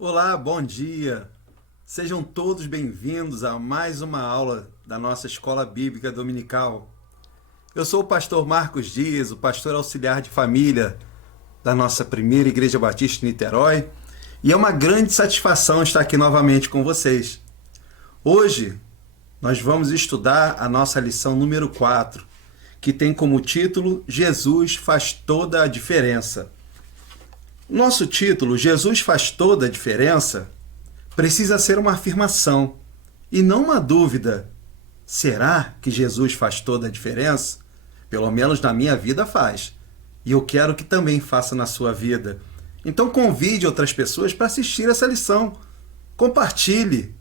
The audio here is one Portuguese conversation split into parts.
Olá, bom dia! Sejam todos bem-vindos a mais uma aula da nossa Escola Bíblica Dominical. Eu sou o pastor Marcos Dias, o pastor auxiliar de família da nossa primeira Igreja Batista em Niterói, e é uma grande satisfação estar aqui novamente com vocês. Hoje, nós vamos estudar a nossa lição número 4, que tem como título Jesus faz toda a diferença. Nosso título, Jesus faz toda a diferença, precisa ser uma afirmação e não uma dúvida. Será que Jesus faz toda a diferença? Pelo menos na minha vida faz. E eu quero que também faça na sua vida. Então convide outras pessoas para assistir essa lição. Compartilhe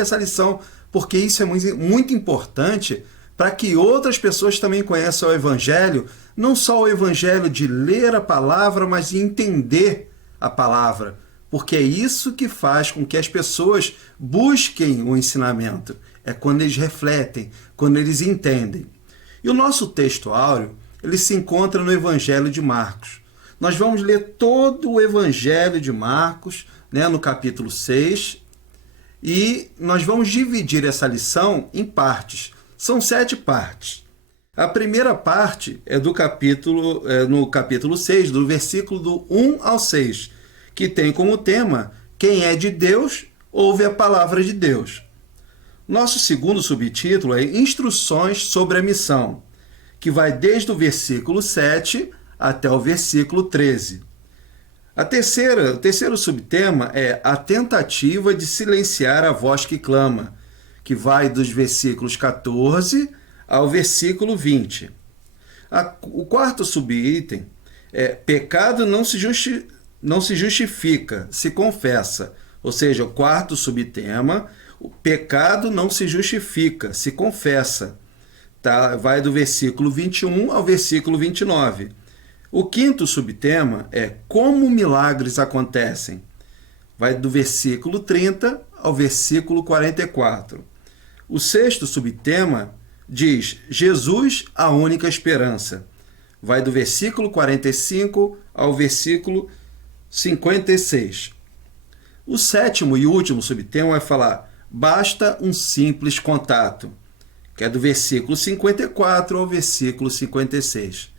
essa lição, porque isso é muito importante para que outras pessoas também conheçam o Evangelho, não só o Evangelho de ler a palavra, mas de entender a palavra, porque é isso que faz com que as pessoas busquem o ensinamento, é quando eles refletem, quando eles entendem. E o nosso texto áureo, ele se encontra no Evangelho de Marcos. Nós vamos ler todo o Evangelho de Marcos, no capítulo 6, e nós vamos dividir essa lição em partes. São 7 partes. A primeira parte é no capítulo 6, do versículo do 1 ao 6, que tem como tema: quem é de Deus, ouve a palavra de Deus. Nosso segundo subtítulo é Instruções sobre a Missão, que vai desde o versículo 7 até o versículo 13. O terceiro subtema é a tentativa de silenciar a voz que clama, que vai dos versículos 14 ao versículo 20. O quarto subitem é pecado não se justifica, se confessa. Ou seja, o quarto subtema, o pecado não se justifica, se confessa. Tá? Vai do versículo 21 ao versículo 29. O quinto subtema é como milagres acontecem. Vai do versículo 30 ao versículo 44. O sexto subtema diz Jesus, a única esperança. Vai do versículo 45 ao versículo 56. O sétimo e último subtema vai falar basta um simples contato, que é do versículo 54 ao versículo 56.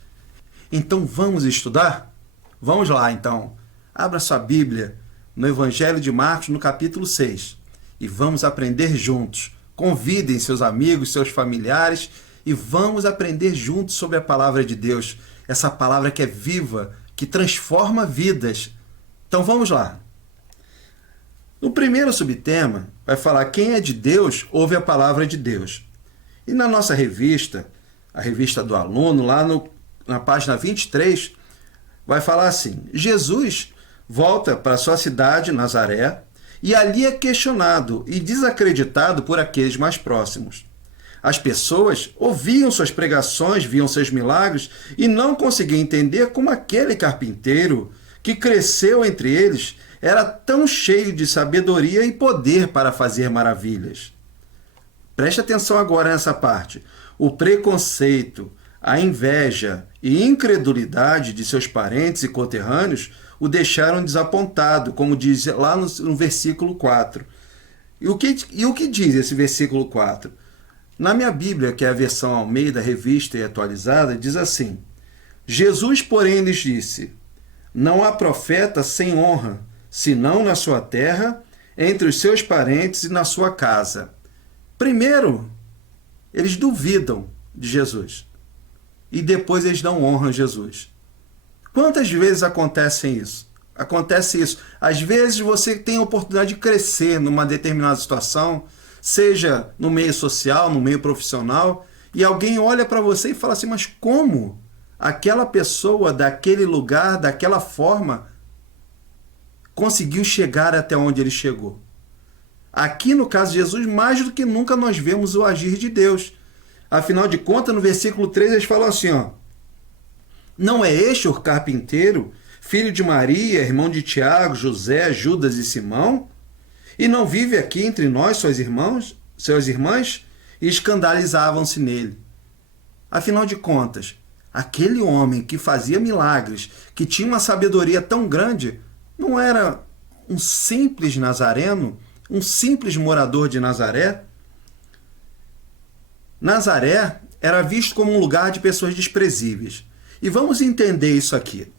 Então vamos estudar? Vamos lá então. Abra sua Bíblia no Evangelho de Marcos, no capítulo 6, e vamos aprender juntos. Convidem seus amigos, seus familiares e vamos aprender juntos sobre a palavra de Deus. Essa palavra que é viva, que transforma vidas. Então vamos lá. No primeiro subtema, vai falar quem é de Deus, ouve a palavra de Deus. E na nossa revista, a revista do aluno, lá na página 23, vai falar assim: Jesus volta para sua cidade, Nazaré, e ali é questionado e desacreditado por aqueles mais próximos. As pessoas ouviam suas pregações, viam seus milagres e não conseguiam entender como aquele carpinteiro que cresceu entre eles era tão cheio de sabedoria e poder para fazer maravilhas. Preste atenção agora nessa parte. O preconceito, a inveja e incredulidade de seus parentes e conterrâneos o deixaram desapontado, como diz lá no versículo 4. E o que diz esse versículo 4? Na minha Bíblia, que é a versão Almeida, revista e atualizada, diz assim: Jesus, porém, lhes disse: não há profeta sem honra, senão na sua terra, entre os seus parentes e na sua casa. Primeiro, eles duvidam de Jesus. E depois eles não honram Jesus. Quantas vezes acontece isso? Acontece isso. Às vezes você tem a oportunidade de crescer numa determinada situação, seja no meio social, no meio profissional, e alguém olha para você e fala assim: mas como aquela pessoa daquele lugar, daquela forma, conseguiu chegar até onde ele chegou? Aqui no caso de Jesus, mais do que nunca nós vemos o agir de Deus. Afinal de contas, no versículo 3, eles falam assim: não é este o carpinteiro, filho de Maria, irmão de Tiago, José, Judas e Simão? E não vive aqui entre nós suas irmãs? E escandalizavam-se nele. Afinal de contas, aquele homem que fazia milagres, que tinha uma sabedoria tão grande, não era um simples nazareno, um simples morador de Nazaré. Nazaré era visto como um lugar de pessoas desprezíveis. E vamos entender isso aqui.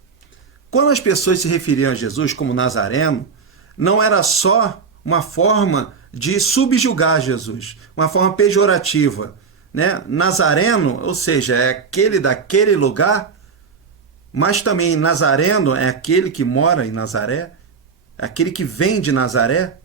Quando as pessoas se referiam a Jesus como Nazareno, não era só uma forma de subjugar Jesus, uma forma pejorativa, né? Nazareno, ou seja, é aquele daquele lugar, mas também Nazareno é aquele que mora em Nazaré, é aquele que vem de Nazaré.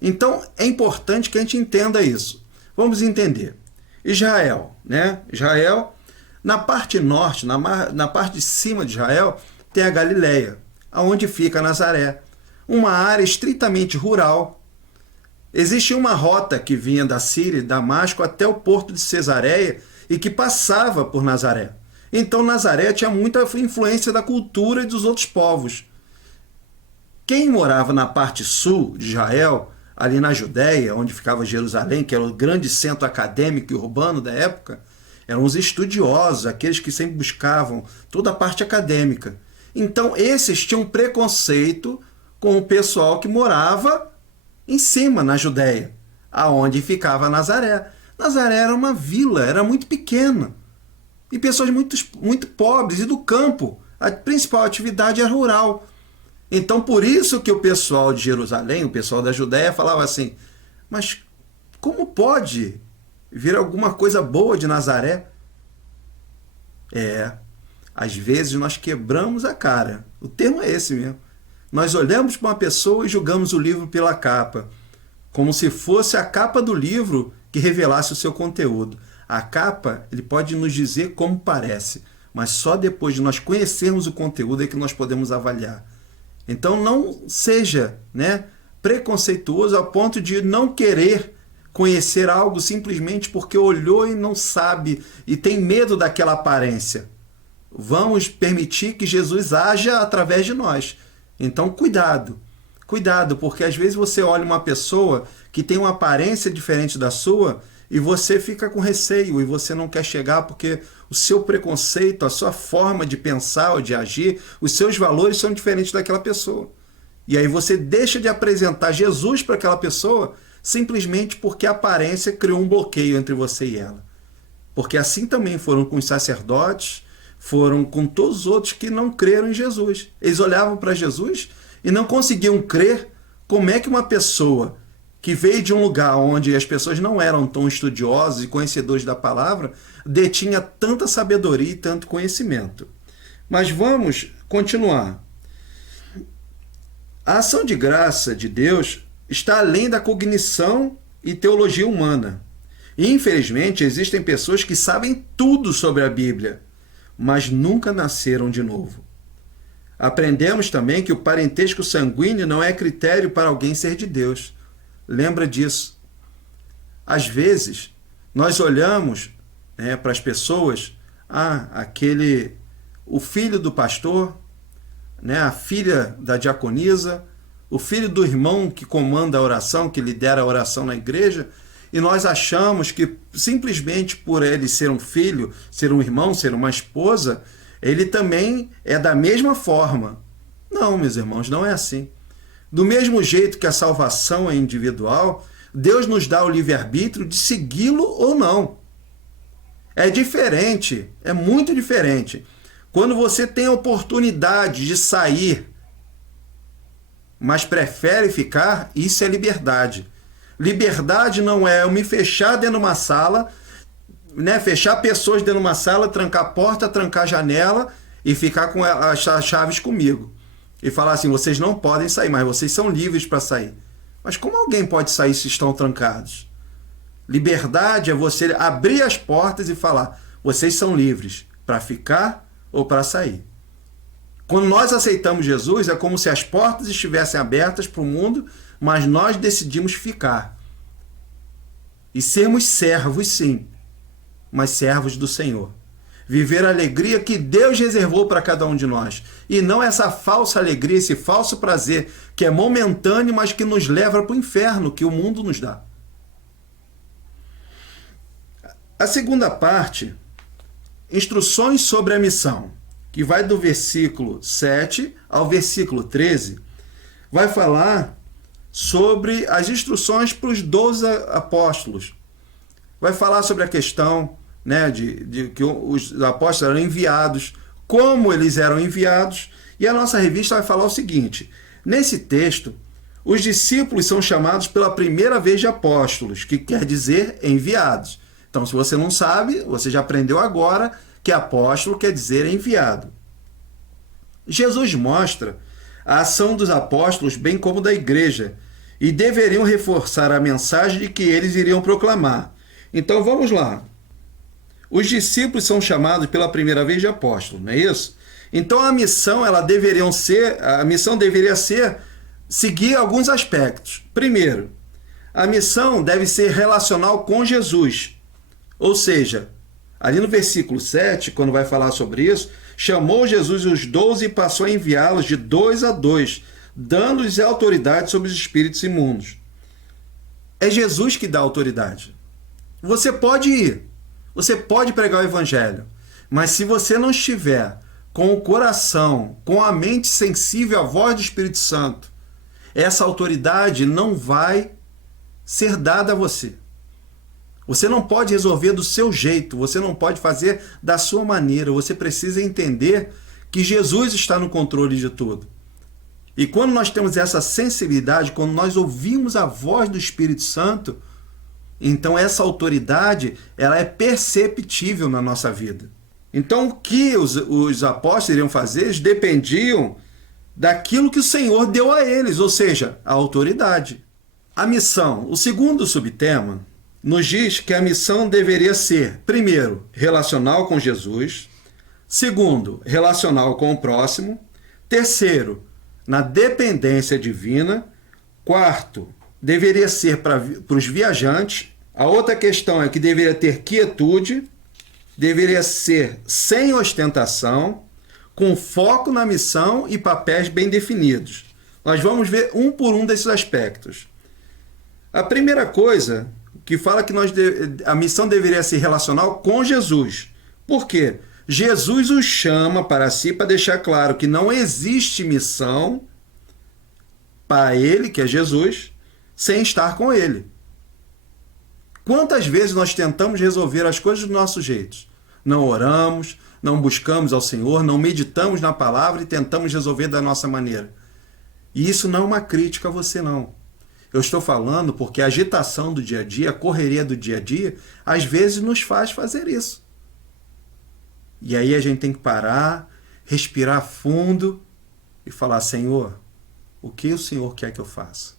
Então é importante que a gente entenda isso. Vamos entender. Israel, né? Israel, na parte norte, na parte de cima de Israel, tem a Galileia, aonde fica Nazaré, uma área estritamente rural. Existia uma rota que vinha da Síria, Damasco, até o porto de Cesareia e que passava por Nazaré. Então Nazaré tinha muita influência da cultura e dos outros povos. Quem morava na parte sul de Israel, ali na Judéia, onde ficava Jerusalém, que era o grande centro acadêmico e urbano da época, eram os estudiosos, aqueles que sempre buscavam toda a parte acadêmica. Então esses tinham preconceito com o pessoal que morava em cima, na Judéia, aonde ficava Nazaré. Nazaré era uma vila, era muito pequena. E pessoas muito pobres e do campo. A principal atividade era rural. Então, por isso que o pessoal de Jerusalém, o pessoal da Judéia, falava assim, mas como pode vir alguma coisa boa de Nazaré? Às vezes nós quebramos a cara. O termo é esse mesmo. Nós olhamos para uma pessoa e julgamos o livro pela capa, como se fosse a capa do livro que revelasse o seu conteúdo. A capa, ele pode nos dizer como parece, mas só depois de nós conhecermos o conteúdo é que nós podemos avaliar. Então não seja, preconceituoso ao ponto de não querer conhecer algo simplesmente porque olhou e não sabe e tem medo daquela aparência. Vamos permitir que Jesus haja através de nós. Então cuidado, porque às vezes você olha uma pessoa que tem uma aparência diferente da sua e você fica com receio e você não quer chegar porque o seu preconceito, a sua forma de pensar ou de agir, os seus valores são diferentes daquela pessoa. E aí você deixa de apresentar Jesus para aquela pessoa simplesmente porque a aparência criou um bloqueio entre você e ela. Porque assim também foram com os sacerdotes, foram com todos os outros que não creram em Jesus. Eles olhavam para Jesus e não conseguiam crer como é que uma pessoa que veio de um lugar onde as pessoas não eram tão estudiosas e conhecedores da palavra, detinha tanta sabedoria e tanto conhecimento. Mas vamos continuar. A ação de graça de Deus está além da cognição e teologia humana. E, infelizmente, existem pessoas que sabem tudo sobre a Bíblia, mas nunca nasceram de novo. Aprendemos também que o parentesco sanguíneo não é critério para alguém ser de Deus. Lembra disso. Às vezes, nós olhamos para as pessoas, o filho do pastor, a filha da diaconisa, o filho do irmão que comanda a oração, que lidera a oração na igreja, e nós achamos que simplesmente por ele ser um filho, ser um irmão, ser uma esposa, ele também é da mesma forma. Não, meus irmãos, não é assim. Do mesmo jeito que a salvação é individual, Deus nos dá o livre-arbítrio de segui-lo ou não. É diferente, é muito diferente. Quando você tem a oportunidade de sair, mas prefere ficar, isso é liberdade. Liberdade não é eu me fechar dentro de uma sala, fechar pessoas dentro de uma sala, trancar a porta, trancar a janela e ficar com as chaves comigo. E falar assim, vocês não podem sair, mas vocês são livres para sair. Mas como alguém pode sair se estão trancados? Liberdade é você abrir as portas e falar, vocês são livres para ficar ou para sair. Quando nós aceitamos Jesus, é como se as portas estivessem abertas para o mundo, mas nós decidimos ficar. E sermos servos, sim, mas servos do Senhor. Viver a alegria que Deus reservou para cada um de nós. E não essa falsa alegria, esse falso prazer, que é momentâneo, mas que nos leva para o inferno, que o mundo nos dá. A segunda parte, instruções sobre a missão, que vai do versículo 7 ao versículo 13, vai falar sobre as instruções para os 12 apóstolos. Vai falar sobre a questão, né, de que os apóstolos eram enviados, como eles eram enviados, e a nossa revista vai falar o seguinte: nesse texto, os discípulos são chamados pela primeira vez de apóstolos, que quer dizer enviados. Então, se você não sabe, você já aprendeu agora que apóstolo quer dizer enviado. Jesus mostra a ação dos apóstolos, bem como da igreja, e deveriam reforçar a mensagem de que eles iriam proclamar. Então, vamos lá. Os discípulos são chamados pela primeira vez de apóstolos, não é isso? Então, a missão deveria ser seguir alguns aspectos. Primeiro, a missão deve ser relacional com Jesus. Ou seja, ali no versículo 7, quando vai falar sobre isso, chamou Jesus os 12 e passou a enviá-los de 2 a 2, dando-lhes autoridade sobre os espíritos imundos. É Jesus que dá autoridade. Você pode ir, você pode pregar o evangelho, mas se você não estiver com o coração, com a mente sensível à voz do Espírito Santo, essa autoridade não vai ser dada a você. Você não pode resolver do seu jeito, você não pode fazer da sua maneira, você precisa entender que Jesus está no controle de tudo. E quando nós temos essa sensibilidade, quando nós ouvimos a voz do Espírito Santo, então essa autoridade ela é perceptível na nossa vida. Então o que os apóstolos iriam fazer, eles dependiam daquilo que o Senhor deu a eles, ou seja, a autoridade. A missão, o segundo subtema, nos diz que a missão deveria ser, primeiro, relacional com Jesus, segundo, relacional com o próximo, terceiro, na dependência divina, quarto, deveria ser para os viajantes, a outra questão é que deveria ter quietude, deveria ser sem ostentação, com foco na missão e papéis bem definidos. Nós vamos ver um por um desses aspectos. A primeira coisa que fala que a missão deveria ser relacional com Jesus. Por quê? Jesus os chama para si para deixar claro que não existe missão para ele, que é Jesus, sem estar com ele. Quantas vezes nós tentamos resolver as coisas do nosso jeito? Não oramos, não buscamos ao Senhor, não meditamos na palavra e tentamos resolver da nossa maneira. E isso não é uma crítica a você, não. Eu estou falando porque a agitação do dia a dia, a correria do dia a dia, às vezes nos faz fazer isso. E aí a gente tem que parar, respirar fundo e falar: Senhor, o que o Senhor quer que eu faça?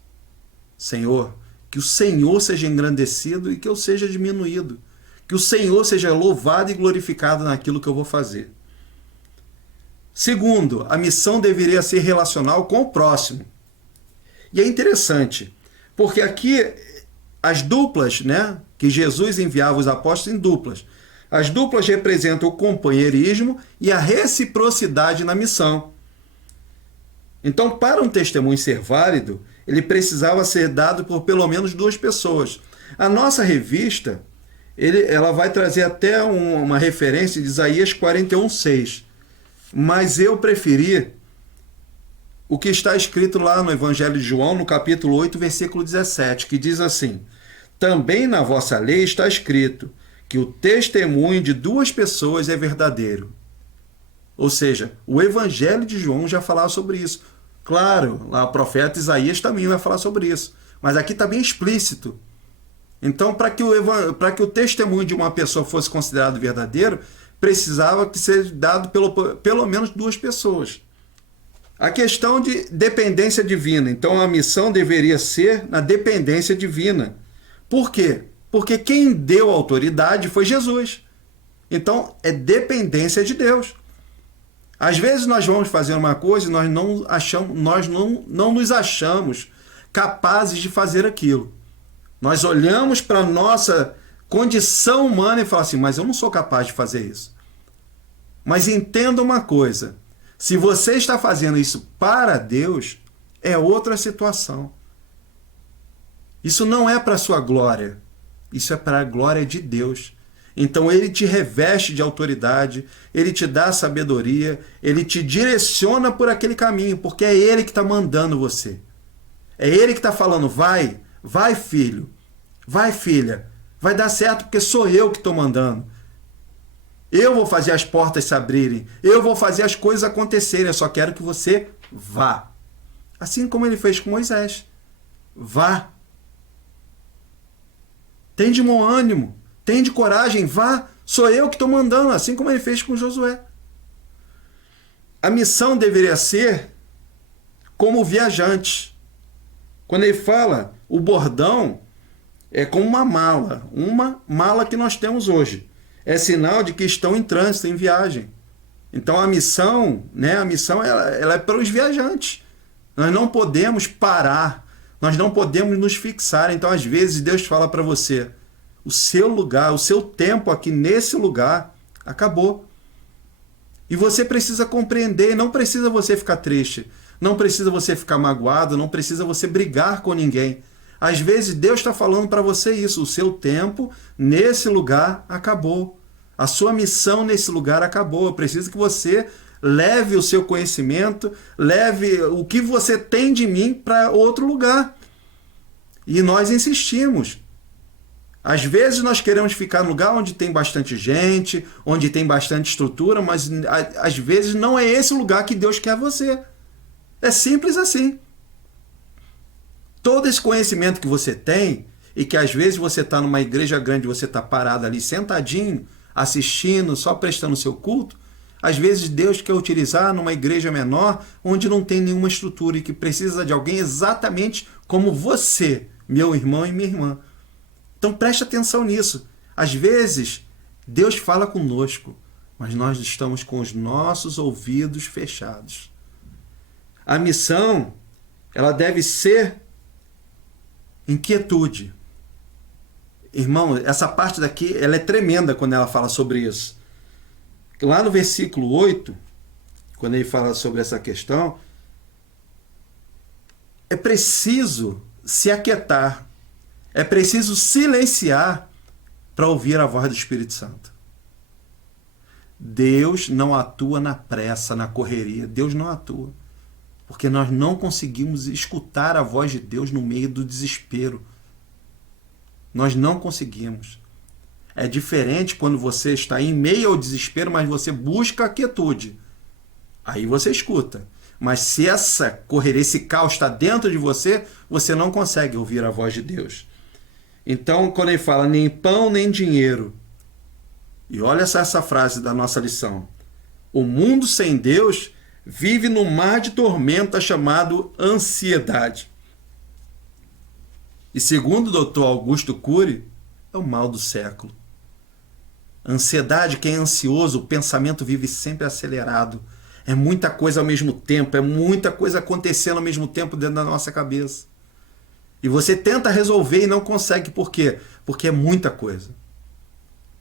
Senhor, que o Senhor seja engrandecido e que eu seja diminuído. Que o Senhor seja louvado e glorificado naquilo que eu vou fazer. Segundo, a missão deveria ser relacional com o próximo. E é interessante, porque aqui as duplas, né, que Jesus enviava os apóstolos em duplas, as duplas representam o companheirismo e a reciprocidade na missão. Então, para um testemunho ser válido, ele precisava ser dado por pelo menos 2 pessoas. A nossa revista, ela vai trazer até uma referência de Isaías 41:6, mas eu preferi o que está escrito lá no Evangelho de João, no capítulo 8, versículo 17, que diz assim: também na vossa lei está escrito que o testemunho de 2 pessoas é verdadeiro. Ou seja, o Evangelho de João já falava sobre isso. Claro, lá o profeta Isaías também vai falar sobre isso, mas aqui está bem explícito. Então, para que o testemunho de uma pessoa fosse considerado verdadeiro, precisava que seja dado pelo menos 2 pessoas. A questão de dependência divina. Então, a missão deveria ser na dependência divina. Por quê? Porque quem deu autoridade foi Jesus. Então, é dependência de Deus. Às vezes nós vamos fazer uma coisa e nós não nos achamos capazes de fazer aquilo. Nós olhamos para a nossa condição humana e falamos assim: mas eu não sou capaz de fazer isso. Mas entenda uma coisa: se você está fazendo isso para Deus, é outra situação. Isso não é para a sua glória. Isso é para a glória de Deus. Então ele te reveste de autoridade, ele te dá sabedoria, ele te direciona por aquele caminho, porque é ele que está mandando você. É ele que está falando, vai, vai filho, vai filha, vai dar certo porque sou eu que estou mandando. Eu vou fazer as portas se abrirem, eu vou fazer as coisas acontecerem, eu só quero que você vá. Assim como ele fez com Moisés. Vá. Tem de bom ânimo, tem de coragem, vá. Sou eu que estou mandando, assim como ele fez com Josué. A missão deveria ser como viajante. Quando ele fala, o bordão é como uma mala que nós temos hoje. É sinal de que estão em trânsito, em viagem. Então a missão, né, ela é para os viajantes. Nós não podemos parar, nós não podemos nos fixar. Então às vezes Deus fala para você, o seu lugar, o seu tempo aqui nesse lugar acabou. E você precisa compreender, não precisa você ficar triste, não precisa você ficar magoado, não precisa você brigar com ninguém. Às vezes Deus está falando para você isso, o seu tempo nesse lugar acabou. A sua missão nesse lugar acabou. Eu preciso que você leve o seu conhecimento, leve o que você tem de mim para outro lugar. E nós insistimos. Às vezes nós queremos ficar no lugar onde tem bastante gente, onde tem bastante estrutura, mas às vezes não é esse lugar que Deus quer você. É simples assim. Todo esse conhecimento que você tem, e que às vezes você está numa igreja grande, você está parado ali, sentadinho, assistindo, só prestando seu culto, às vezes Deus quer utilizar numa igreja menor, onde não tem nenhuma estrutura e que precisa de alguém exatamente como você, meu irmão e minha irmã. Então preste atenção nisso. Às vezes, Deus fala conosco, mas nós estamos com os nossos ouvidos fechados. A missão, ela deve ser inquietude. Irmão, essa parte daqui, ela é tremenda quando ela fala sobre isso. Lá no versículo 8, quando ele fala sobre essa questão, é preciso se aquietar, é preciso silenciar para ouvir a voz do Espírito Santo. Deus não atua na pressa, na correria. Deus não atua. Porque nós não conseguimos escutar a voz de Deus no meio do desespero. Nós não conseguimos. É diferente quando você está em meio ao desespero, mas você busca a quietude. Aí você escuta. Mas se essa correria, esse caos está dentro de você, você não consegue ouvir a voz de Deus. Então, quando ele fala nem pão nem dinheiro, e olha essa frase da nossa lição, o mundo sem Deus vive num mar de tormenta chamado ansiedade. E segundo o Dr. Augusto Cury, é o mal do século. Ansiedade, quem é ansioso, o pensamento vive sempre acelerado. É muita coisa ao mesmo tempo, é muita coisa acontecendo ao mesmo tempo dentro da nossa cabeça. E você tenta resolver e não consegue. Por quê? Porque é muita coisa.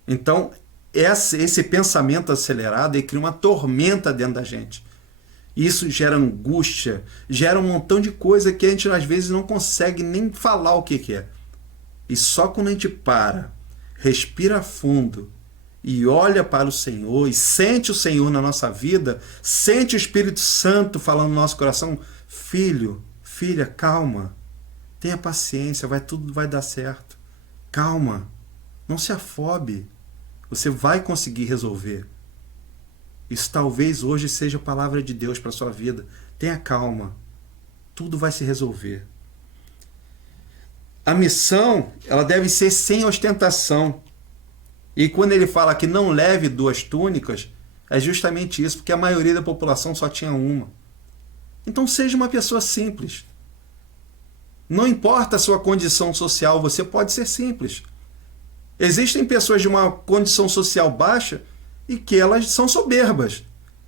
Então, esse pensamento acelerado, ele cria uma tormenta dentro da gente. Isso gera angústia, gera um montão de coisa que a gente às vezes não consegue nem falar o que é. E só quando a gente para, respira fundo e olha para o Senhor e sente o Senhor na nossa vida, sente o Espírito Santo falando no nosso coração, filho, filha, calma, tenha paciência, tudo vai dar certo. Calma, não se afobe, você vai conseguir resolver. Isso talvez hoje seja a palavra de Deus para a sua vida. Tenha calma. Tudo vai se resolver. A missão, ela deve ser sem ostentação. E quando ele fala que não leve 2 túnicas, é justamente isso, porque a maioria da população só tinha uma. Então seja uma pessoa simples. Não importa a sua condição social, você pode ser simples. Existem pessoas de uma condição social baixa e que elas são soberbas.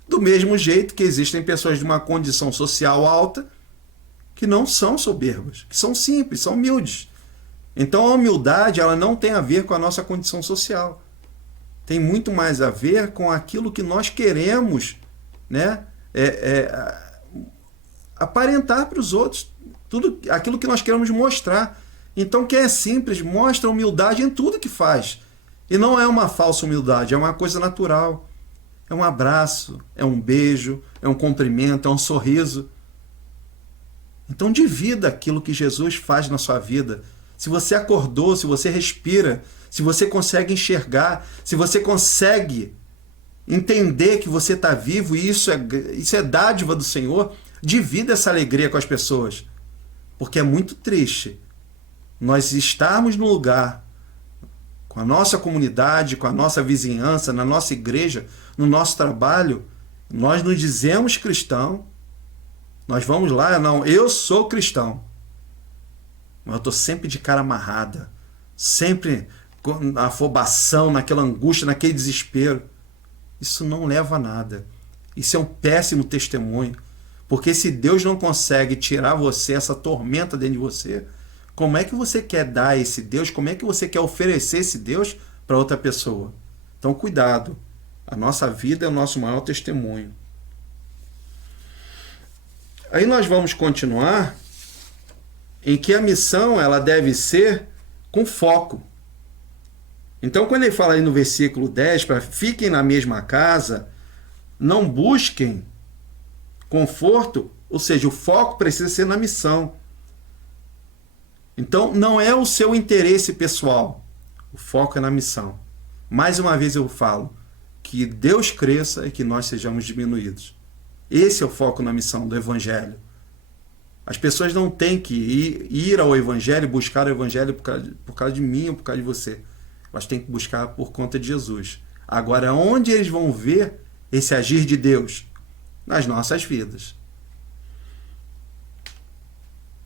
Do mesmo jeito que existem pessoas de uma condição social alta que não são soberbas, que são simples, são humildes. Então a humildade, ela não tem a ver com a nossa condição social. Tem muito mais a ver com aquilo que nós queremos, né? Aparentar para os outros. Tudo aquilo que nós queremos mostrar. Então quem é simples mostra humildade em tudo que faz. E não é uma falsa humildade, é uma coisa natural. É um abraço, é um beijo, é um cumprimento, é um sorriso. Então divida aquilo que Jesus faz na sua vida. Se você acordou, se você respira, se você consegue enxergar, se você consegue entender que você está vivo e isso é dádiva do Senhor, divida essa alegria com as pessoas. Porque é muito triste nós estarmos num lugar, com a nossa comunidade, com a nossa vizinhança, na nossa igreja, no nosso trabalho, nós nos dizemos cristão, nós vamos lá, não, eu sou cristão, mas eu estou sempre de cara amarrada, sempre na afobação, naquela angústia, naquele desespero. Isso não leva a nada. Isso é um péssimo testemunho. Porque se Deus não consegue tirar você, essa tormenta dentro de você, como é que você quer dar esse Deus? Como é que você quer oferecer esse Deus para outra pessoa? Então, cuidado. A nossa vida é o nosso maior testemunho. Aí nós vamos continuar em que a missão ela deve ser com foco. Então, quando ele fala aí no versículo 10, para fiquem na mesma casa, não busquem conforto, ou seja, o foco precisa ser na missão. Então, não é o seu interesse pessoal, o foco é na missão. Mais uma vez eu falo, que Deus cresça e que nós sejamos diminuídos. Esse é o foco na missão do Evangelho. As pessoas não têm que ir ao Evangelho, buscar o Evangelho por causa de mim ou por causa de você. Elas têm que buscar por conta de Jesus. Agora, onde eles vão ver esse agir de Deus? Nas nossas vidas.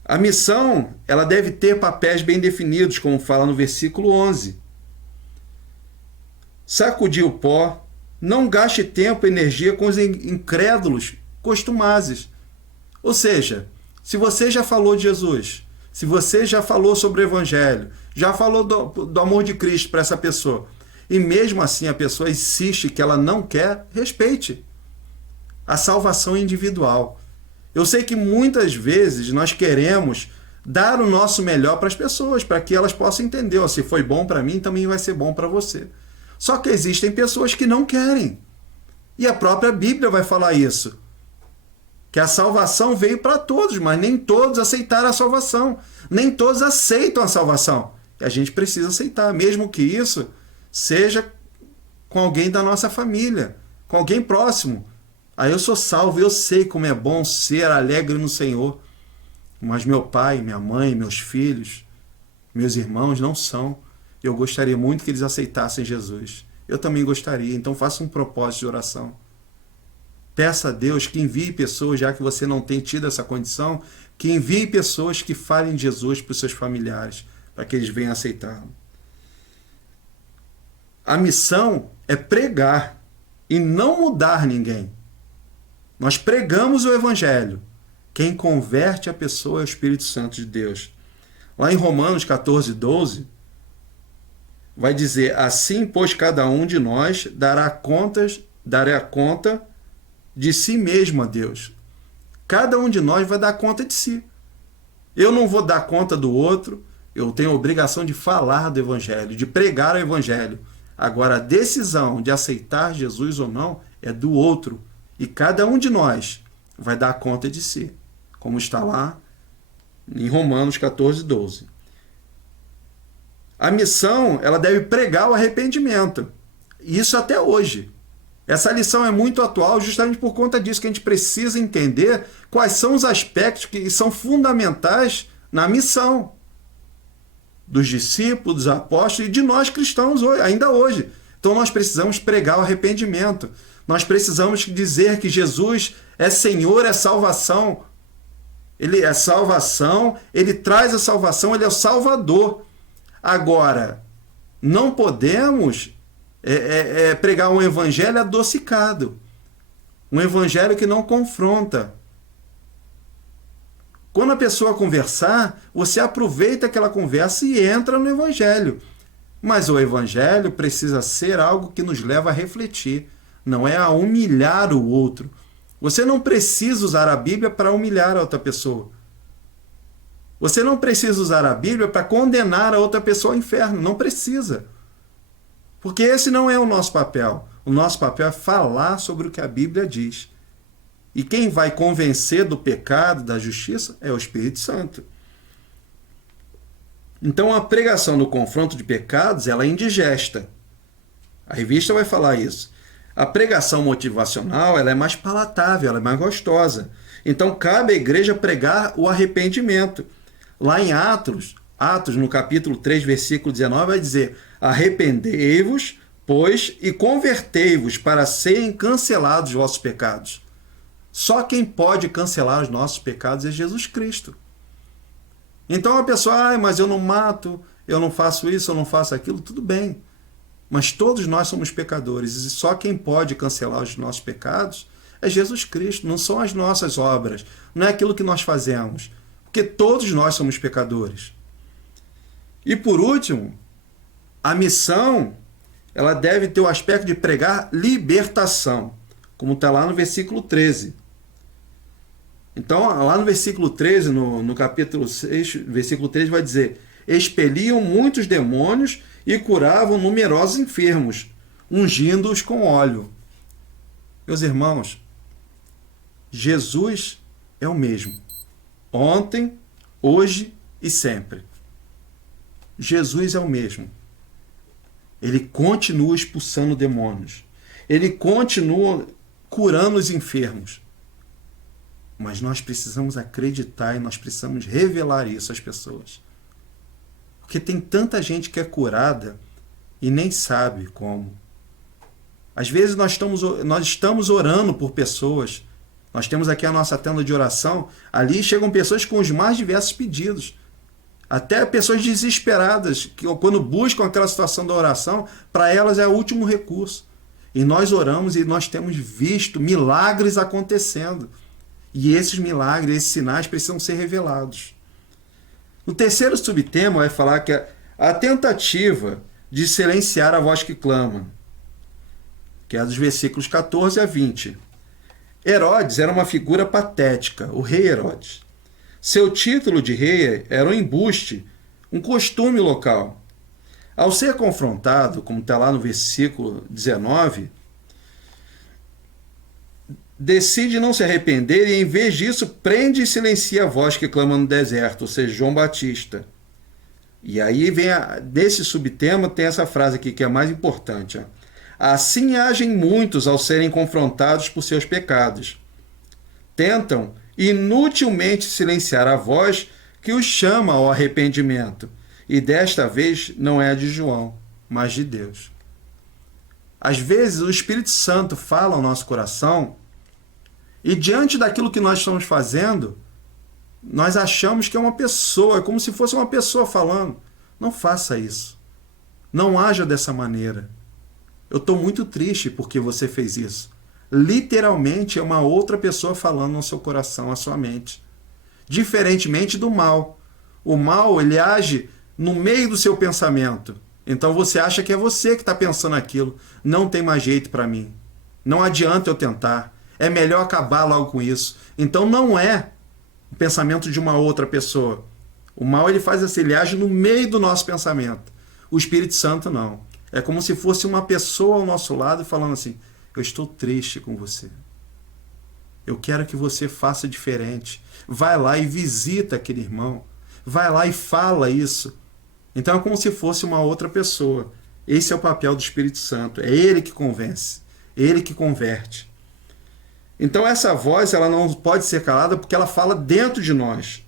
A missão, ela deve ter papéis bem definidos, como fala no versículo 11. Sacudir o pó, não gaste tempo e energia com os incrédulos costumazes. Ou seja, se você já falou de Jesus, se você já falou sobre o Evangelho, já falou do amor de Cristo para essa pessoa, e mesmo assim a pessoa insiste que ela não quer, respeite. A salvação é individual. Eu sei que muitas vezes nós queremos dar o nosso melhor para as pessoas, para que elas possam entender, ó, se foi bom para mim, também vai ser bom para você. Só que existem pessoas que não querem. E a própria Bíblia vai falar isso. Que a salvação veio para todos, mas nem todos aceitaram a salvação. Nem todos aceitam a salvação. E a gente precisa aceitar, mesmo que isso seja com alguém da nossa família, com alguém próximo. Aí eu sou salvo, eu sei como é bom ser alegre no Senhor. Mas meu pai, minha mãe, meus filhos, meus irmãos não são. Eu gostaria muito que eles aceitassem Jesus. Eu também gostaria, então faça um propósito de oração. Peça a Deus que envie pessoas, já que você não tem tido essa condição, que envie pessoas que falem de Jesus para os seus familiares, para que eles venham aceitá-lo. A missão é pregar e não mudar ninguém. Nós pregamos o Evangelho. Quem converte a pessoa é o Espírito Santo de Deus. Lá em Romanos 14, 12, vai dizer, assim, pois cada um de nós dará conta de si mesmo a Deus. Cada um de nós vai dar conta de si. Eu não vou dar conta do outro, eu tenho a obrigação de falar do Evangelho, de pregar o Evangelho. Agora, a decisão de aceitar Jesus ou não é do outro. E cada um de nós vai dar conta de si, como está lá em Romanos 14, 12. A missão, ela deve pregar o arrependimento. Isso até hoje. Essa lição é muito atual justamente por conta disso, que a gente precisa entender quais são os aspectos que são fundamentais na missão dos discípulos, dos apóstolos e de nós cristãos ainda hoje. Então nós precisamos pregar o arrependimento. Nós precisamos dizer que Jesus é Senhor, é salvação. Ele é salvação, Ele traz a salvação, Ele é o Salvador. Agora, não podemos pregar um evangelho adocicado. Um evangelho que não confronta. Quando a pessoa conversar, você aproveita aquela conversa e entra no evangelho. Mas o evangelho precisa ser algo que nos leva a refletir. Não é a humilhar o outro. Você não precisa usar a Bíblia para humilhar a outra pessoa. Você não precisa usar a Bíblia para condenar a outra pessoa ao inferno. Não precisa. Porque esse não é o nosso papel. O nosso papel é falar sobre o que a Bíblia diz. E quem vai convencer do pecado, da justiça, é o Espírito Santo. Então a pregação do confronto de pecados, ela é indigesta. A revista vai falar isso. A pregação motivacional, ela é mais palatável, ela é mais gostosa. Então cabe à igreja pregar o arrependimento. Lá em Atos no capítulo 3, versículo 19, vai dizer: arrependei-vos, pois, e convertei-vos para serem cancelados os vossos pecados. Só quem pode cancelar os nossos pecados é Jesus Cristo. Então a pessoa, mas eu não mato, eu não faço isso, eu não faço aquilo, tudo bem. Mas todos nós somos pecadores e só quem pode cancelar os nossos pecados é Jesus Cristo, não são as nossas obras, não é aquilo que nós fazemos, porque todos nós somos pecadores. E por último, a missão, ela deve ter o aspecto de pregar libertação, como está lá no versículo 13. Então, lá no versículo 13, no capítulo 6, versículo 13, vai dizer: expeliam muitos demônios e curavam numerosos enfermos, ungindo-os com óleo. Meus irmãos, Jesus é o mesmo, ontem, hoje e sempre. Jesus é o mesmo. Ele continua expulsando demônios. Ele continua curando os enfermos. Mas nós precisamos acreditar e nós precisamos revelar isso às pessoas. Porque tem tanta gente que é curada e nem sabe como. Às vezes nós estamos orando por pessoas. Nós temos aqui a nossa tenda de oração. Ali chegam pessoas com os mais diversos pedidos. Até pessoas desesperadas, que quando buscam aquela situação da oração, para elas é o último recurso. E nós oramos e nós temos visto milagres acontecendo. E esses milagres, esses sinais precisam ser revelados. No terceiro subtema vai falar que a tentativa de silenciar a voz que clama, que é dos versículos 14 a 20. Herodes era uma figura patética, o rei Herodes. Seu título de rei era um embuste, um costume local. Ao ser confrontado, como está lá no versículo 19, decide não se arrepender e, em vez disso, prende e silencia a voz que clama no deserto, ou seja, João Batista. E aí vem, nesse subtema, tem essa frase aqui que é a mais importante. Ó. Assim agem muitos ao serem confrontados por seus pecados. Tentam inutilmente silenciar a voz que os chama ao arrependimento. E desta vez não é a de João, mas de Deus. Às vezes o Espírito Santo fala ao nosso coração e diante daquilo que nós estamos fazendo, nós achamos que é uma pessoa, é como se fosse uma pessoa falando. Não faça isso. Não haja dessa maneira. Eu estou muito triste porque você fez isso. Literalmente é uma outra pessoa falando no seu coração, na sua mente. Diferentemente do mal. O mal, ele age no meio do seu pensamento. Então você acha que é você que está pensando aquilo. Não tem mais jeito para mim. Não adianta eu tentar. É melhor acabar logo com isso. Então não é o pensamento de uma outra pessoa. O mal, ele faz assim, ele age no meio do nosso pensamento. O Espírito Santo não. É como se fosse uma pessoa ao nosso lado falando assim: eu estou triste com você. Eu quero que você faça diferente. Vai lá e visita aquele irmão. Vai lá e fala isso. Então é como se fosse uma outra pessoa. Esse é o papel do Espírito Santo. É ele que convence. Ele que converte. Então essa voz, ela não pode ser calada porque ela fala dentro de nós.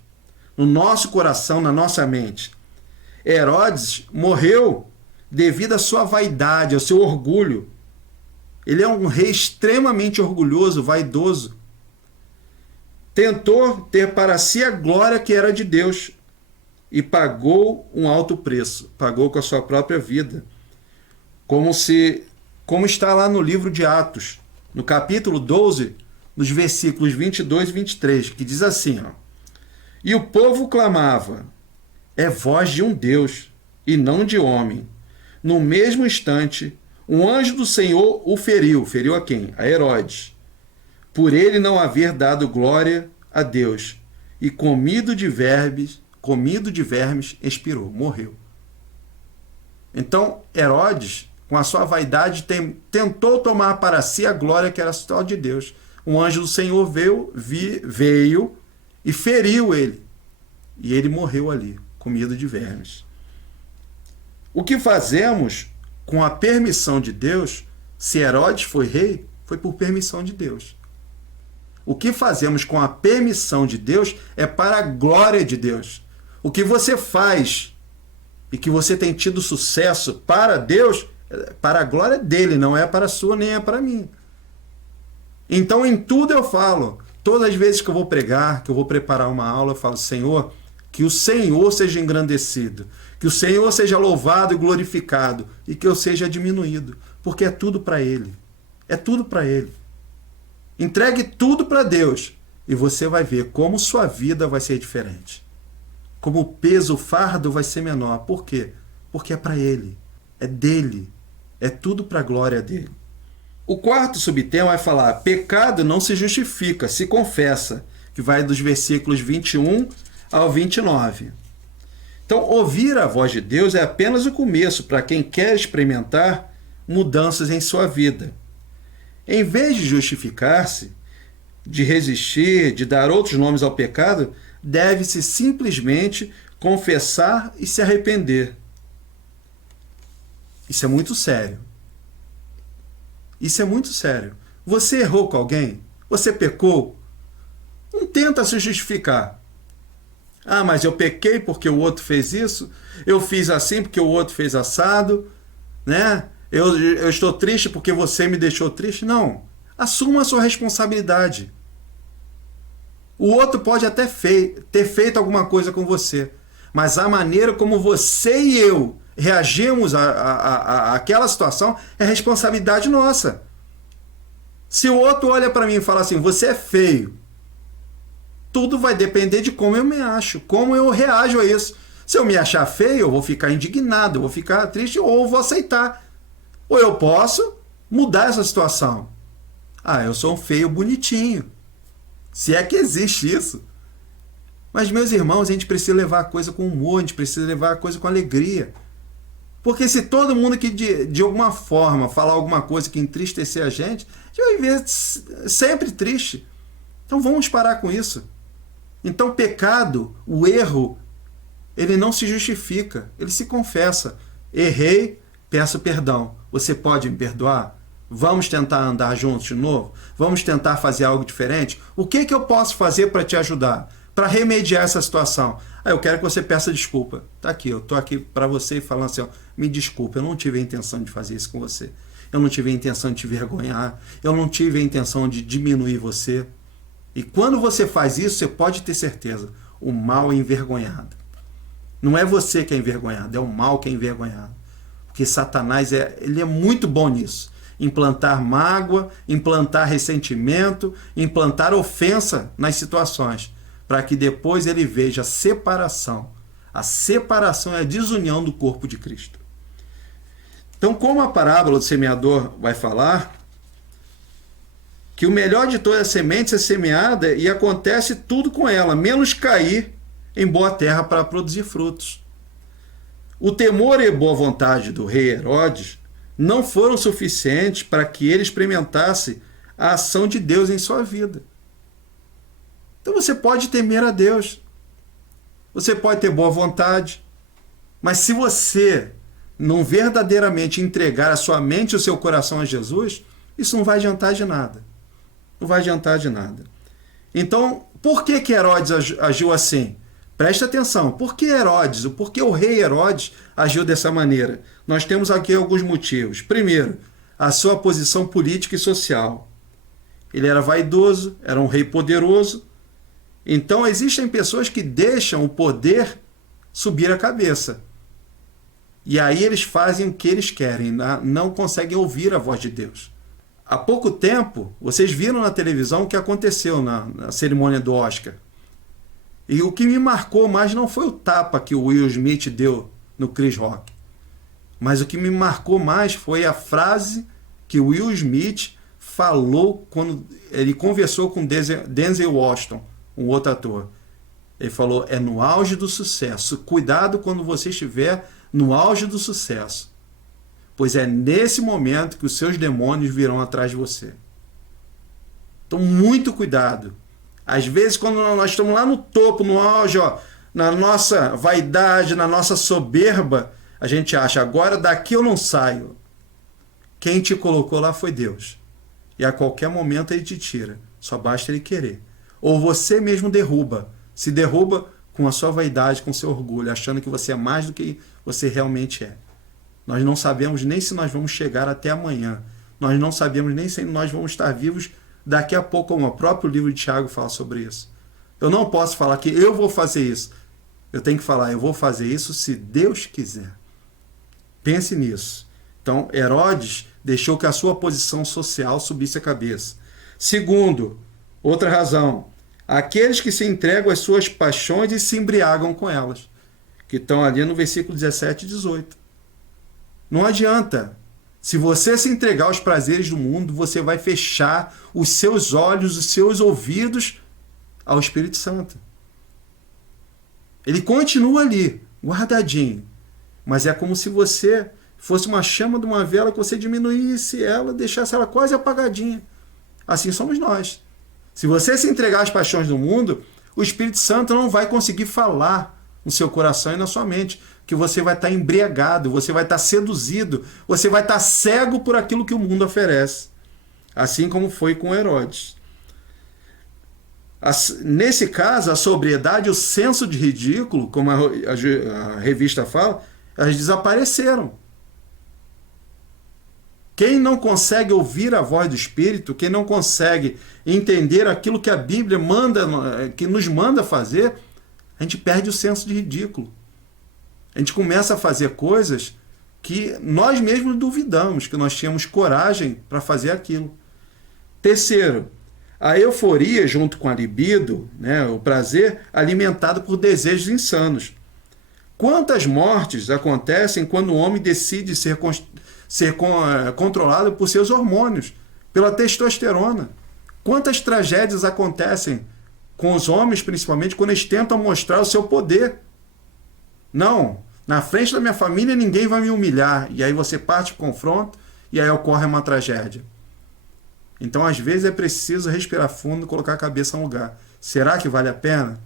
No nosso coração, na nossa mente. Herodes morreu devido à sua vaidade, ao seu orgulho. Ele é um rei extremamente orgulhoso, vaidoso. Tentou ter para si a glória que era de Deus e pagou um alto preço, pagou com a sua própria vida. Como está lá no livro de Atos, no capítulo 12, nos versículos 22 e 23, que diz assim, ó: e o povo clamava: é voz de um Deus e não de homem. No mesmo instante, um anjo do Senhor o feriu. Feriu a quem? A Herodes. Por ele não haver dado glória a Deus. E comido de vermes, expirou, morreu. Então, Herodes, com a sua vaidade, tentou tomar para si a glória que era só de Deus. Um anjo do Senhor veio e feriu ele. E ele morreu ali, comido de vermes. O que fazemos com a permissão de Deus, se Herodes foi rei, foi por permissão de Deus. O que fazemos com a permissão de Deus é para a glória de Deus. O que você faz e que você tem tido sucesso para Deus, para a glória dele, não é para a sua nem é para mim. Então, em tudo eu falo, todas as vezes que eu vou pregar, que eu vou preparar uma aula, eu falo, Senhor, que o Senhor seja engrandecido, que o Senhor seja louvado e glorificado, e que eu seja diminuído, porque é tudo para Ele. É tudo para Ele. Entregue tudo para Deus, e você vai ver como sua vida vai ser diferente. Como o peso, o fardo vai ser menor. Por quê? Porque é para Ele, é dele, é tudo para a glória dele. O quarto subtema vai falar, pecado não se justifica, se confessa, que vai dos versículos 21 ao 29. Então, ouvir a voz de Deus é apenas o começo para quem quer experimentar mudanças em sua vida. Em vez de justificar-se, de resistir, de dar outros nomes ao pecado, deve-se simplesmente confessar e se arrepender. Isso é muito sério. Isso é muito sério. Você errou com alguém? Você pecou? Não tenta se justificar. Ah, mas eu pequei porque o outro fez isso. Eu fiz assim porque o outro fez assado. Né? Eu estou triste porque você me deixou triste. Não. Assuma a sua responsabilidade. O outro pode até ter feito alguma coisa com você. Mas a maneira como você e eu reagimos àquela situação é responsabilidade nossa. Se o outro olha para mim e fala assim, você é feio, tudo vai depender de como eu me acho, como eu reajo a isso. Se eu me achar feio, eu vou ficar indignado, eu vou ficar triste ou eu vou aceitar. Ou eu posso mudar essa situação. Ah, eu sou um feio bonitinho. Se é que existe isso. Mas, meus irmãos, a gente precisa levar a coisa com humor, a gente precisa levar a coisa com alegria. Porque se todo mundo que de alguma forma falar alguma coisa que entristecer a gente vai ver sempre triste. Então vamos parar com isso. Então pecado, o erro, ele não se justifica, ele se confessa. Errei, peço perdão. Você pode me perdoar? Vamos tentar andar juntos de novo? Vamos tentar fazer algo diferente? O que eu posso fazer para te ajudar? Para remediar essa situação? Eu quero que você peça desculpa. Tá aqui, eu tô aqui para você falando assim, ó, me desculpa, eu não tive a intenção de fazer isso com você. Eu não tive a intenção de te vergonhar. Eu não tive a intenção de diminuir você. E quando você faz isso, você pode ter certeza, o mal é envergonhado. Não é você que é envergonhado, é o mal que é envergonhado. Porque Satanás ele é muito bom nisso. Implantar mágoa, implantar ressentimento, implantar ofensa nas situações, para que depois ele veja a separação. A separação é a desunião do corpo de Cristo. Então, como a parábola do semeador vai falar, que o melhor de todas as sementes é semeada e acontece tudo com ela, menos cair em boa terra para produzir frutos. O temor e boa vontade do rei Herodes não foram suficientes para que ele experimentasse a ação de Deus em sua vida. Então você pode temer a Deus, você pode ter boa vontade, mas se você não verdadeiramente entregar a sua mente e o seu coração a Jesus, isso não vai adiantar de nada. Não vai adiantar de nada. Então, por que Herodes agiu assim? Preste atenção. Por que Herodes? Por que o rei Herodes agiu dessa maneira? Nós temos aqui alguns motivos. Primeiro, a sua posição política e social. Ele era vaidoso, era um rei poderoso. Então, existem pessoas que deixam o poder subir a cabeça. E aí eles fazem o que eles querem, não conseguem ouvir a voz de Deus. Há pouco tempo, vocês viram na televisão o que aconteceu na cerimônia do Oscar. E o que me marcou mais não foi o tapa que o Will Smith deu no Chris Rock. Mas o que me marcou mais foi a frase que o Will Smith falou quando ele conversou com Denzel Washington, um outro ator. Ele falou, é no auge do sucesso. Cuidado quando você estiver no auge do sucesso. pois é nesse momento que os seus demônios virão atrás de você. Então, muito cuidado. Às vezes, quando nós estamos lá no topo, no auge, na nossa vaidade, na nossa soberba, a gente acha, agora daqui eu não saio. Quem te colocou lá foi Deus. E a qualquer momento ele te tira. Só basta ele querer. Ou você mesmo derruba. Se derruba com a sua vaidade, com o seu orgulho, achando que você é mais do que você realmente é. Nós não sabemos nem se nós vamos chegar até amanhã. Nós não sabemos nem se nós vamos estar vivos daqui a pouco, como o próprio livro de Tiago fala sobre isso. Eu não posso falar que eu vou fazer isso. Eu tenho que falar, eu vou fazer isso se Deus quiser. Pense nisso. Então, Herodes deixou que a sua posição social subisse a cabeça. Segundo, outra razão, aqueles que se entregam às suas paixões e se embriagam com elas, que estão ali no versículo 17 e 18. Não adianta. Se você se entregar aos prazeres do mundo, você vai fechar os seus olhos, os seus ouvidos ao Espírito Santo. Ele continua ali, guardadinho. Mas é como se você fosse uma chama de uma vela que você diminuísse ela, deixasse ela quase apagadinha. Assim somos nós. Se você se entregar às paixões do mundo, o Espírito Santo não vai conseguir falar no seu coração e na sua mente, que você vai estar embriagado, você vai estar seduzido, você vai estar cego por aquilo que o mundo oferece. Assim como foi com Herodes. Nesse caso, a sobriedade e o senso de ridículo, como a revista fala, elas desapareceram. Quem não consegue ouvir a voz do Espírito, quem não consegue entender aquilo que a Bíblia que nos manda fazer, a gente perde o senso de ridículo. A gente começa a fazer coisas que nós mesmos duvidamos, que nós tínhamos coragem para fazer aquilo. Terceiro, a euforia junto com a libido, o prazer, alimentado por desejos insanos. Quantas mortes acontecem quando o homem decide ser controlado por seus hormônios, pela testosterona? Quantas tragédias acontecem com os homens, principalmente, quando eles tentam mostrar o seu poder? Não, na frente da minha família ninguém vai me humilhar. E aí você parte para o confronto e aí ocorre uma tragédia. Então, às vezes, é preciso respirar fundo e colocar a cabeça no lugar. Será que vale a pena?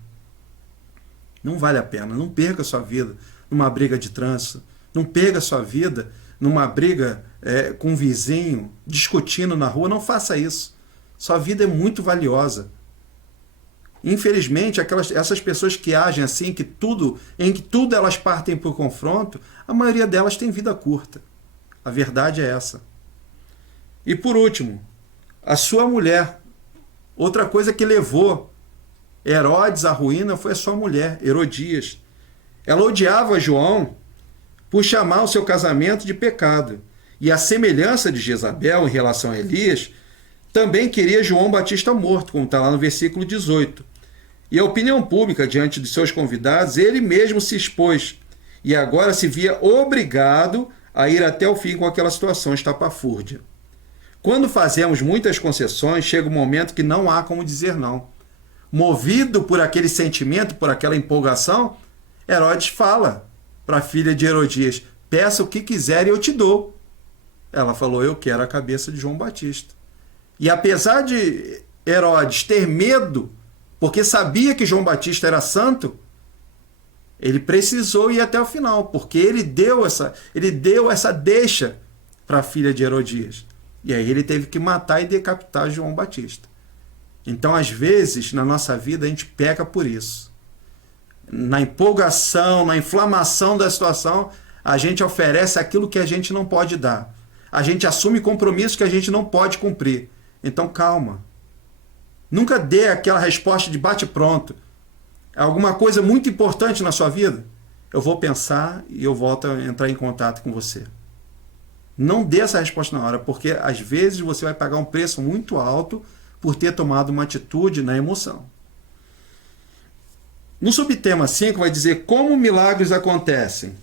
Não vale a pena. Não perca a sua vida numa briga de trânsito. Não perca a sua vida numa briga com um vizinho, discutindo na rua. Não faça isso. Sua vida é muito valiosa. Infelizmente, essas pessoas que agem assim, em que tudo elas partem por confronto, a maioria delas tem vida curta. A verdade é essa. E por último, a sua mulher. Outra coisa que levou Herodes à ruína foi a sua mulher, Herodias. Ela odiava João por chamar o seu casamento de pecado. E a semelhança de Jezabel em relação a Elias, também queria João Batista morto, como está lá no versículo 18. E a opinião pública diante de seus convidados, ele mesmo se expôs. E agora se via obrigado a ir até o fim com aquela situação estapafúrdia. Quando fazemos muitas concessões, chega um momento que não há como dizer não. Movido por aquele sentimento, por aquela empolgação, Herodes fala para a filha de Herodias: peça o que quiser e eu te dou. Ela falou: eu quero a cabeça de João Batista. E apesar de Herodes ter medo, porque sabia que João Batista era santo, ele precisou ir até o final, porque ele deu essa deixa para a filha de Herodias. E aí ele teve que matar e decapitar João Batista. Então, às vezes, na nossa vida, a gente peca por isso. Na empolgação, na inflamação da situação, a gente oferece aquilo que a gente não pode dar. A gente assume compromissos que a gente não pode cumprir. Então, calma. Nunca dê aquela resposta de bate-pronto. É alguma coisa muito importante na sua vida? Eu vou pensar e eu volto a entrar em contato com você. Não dê essa resposta na hora, porque às vezes você vai pagar um preço muito alto por ter tomado uma atitude na emoção. No subtema 5 vai dizer como milagres acontecem,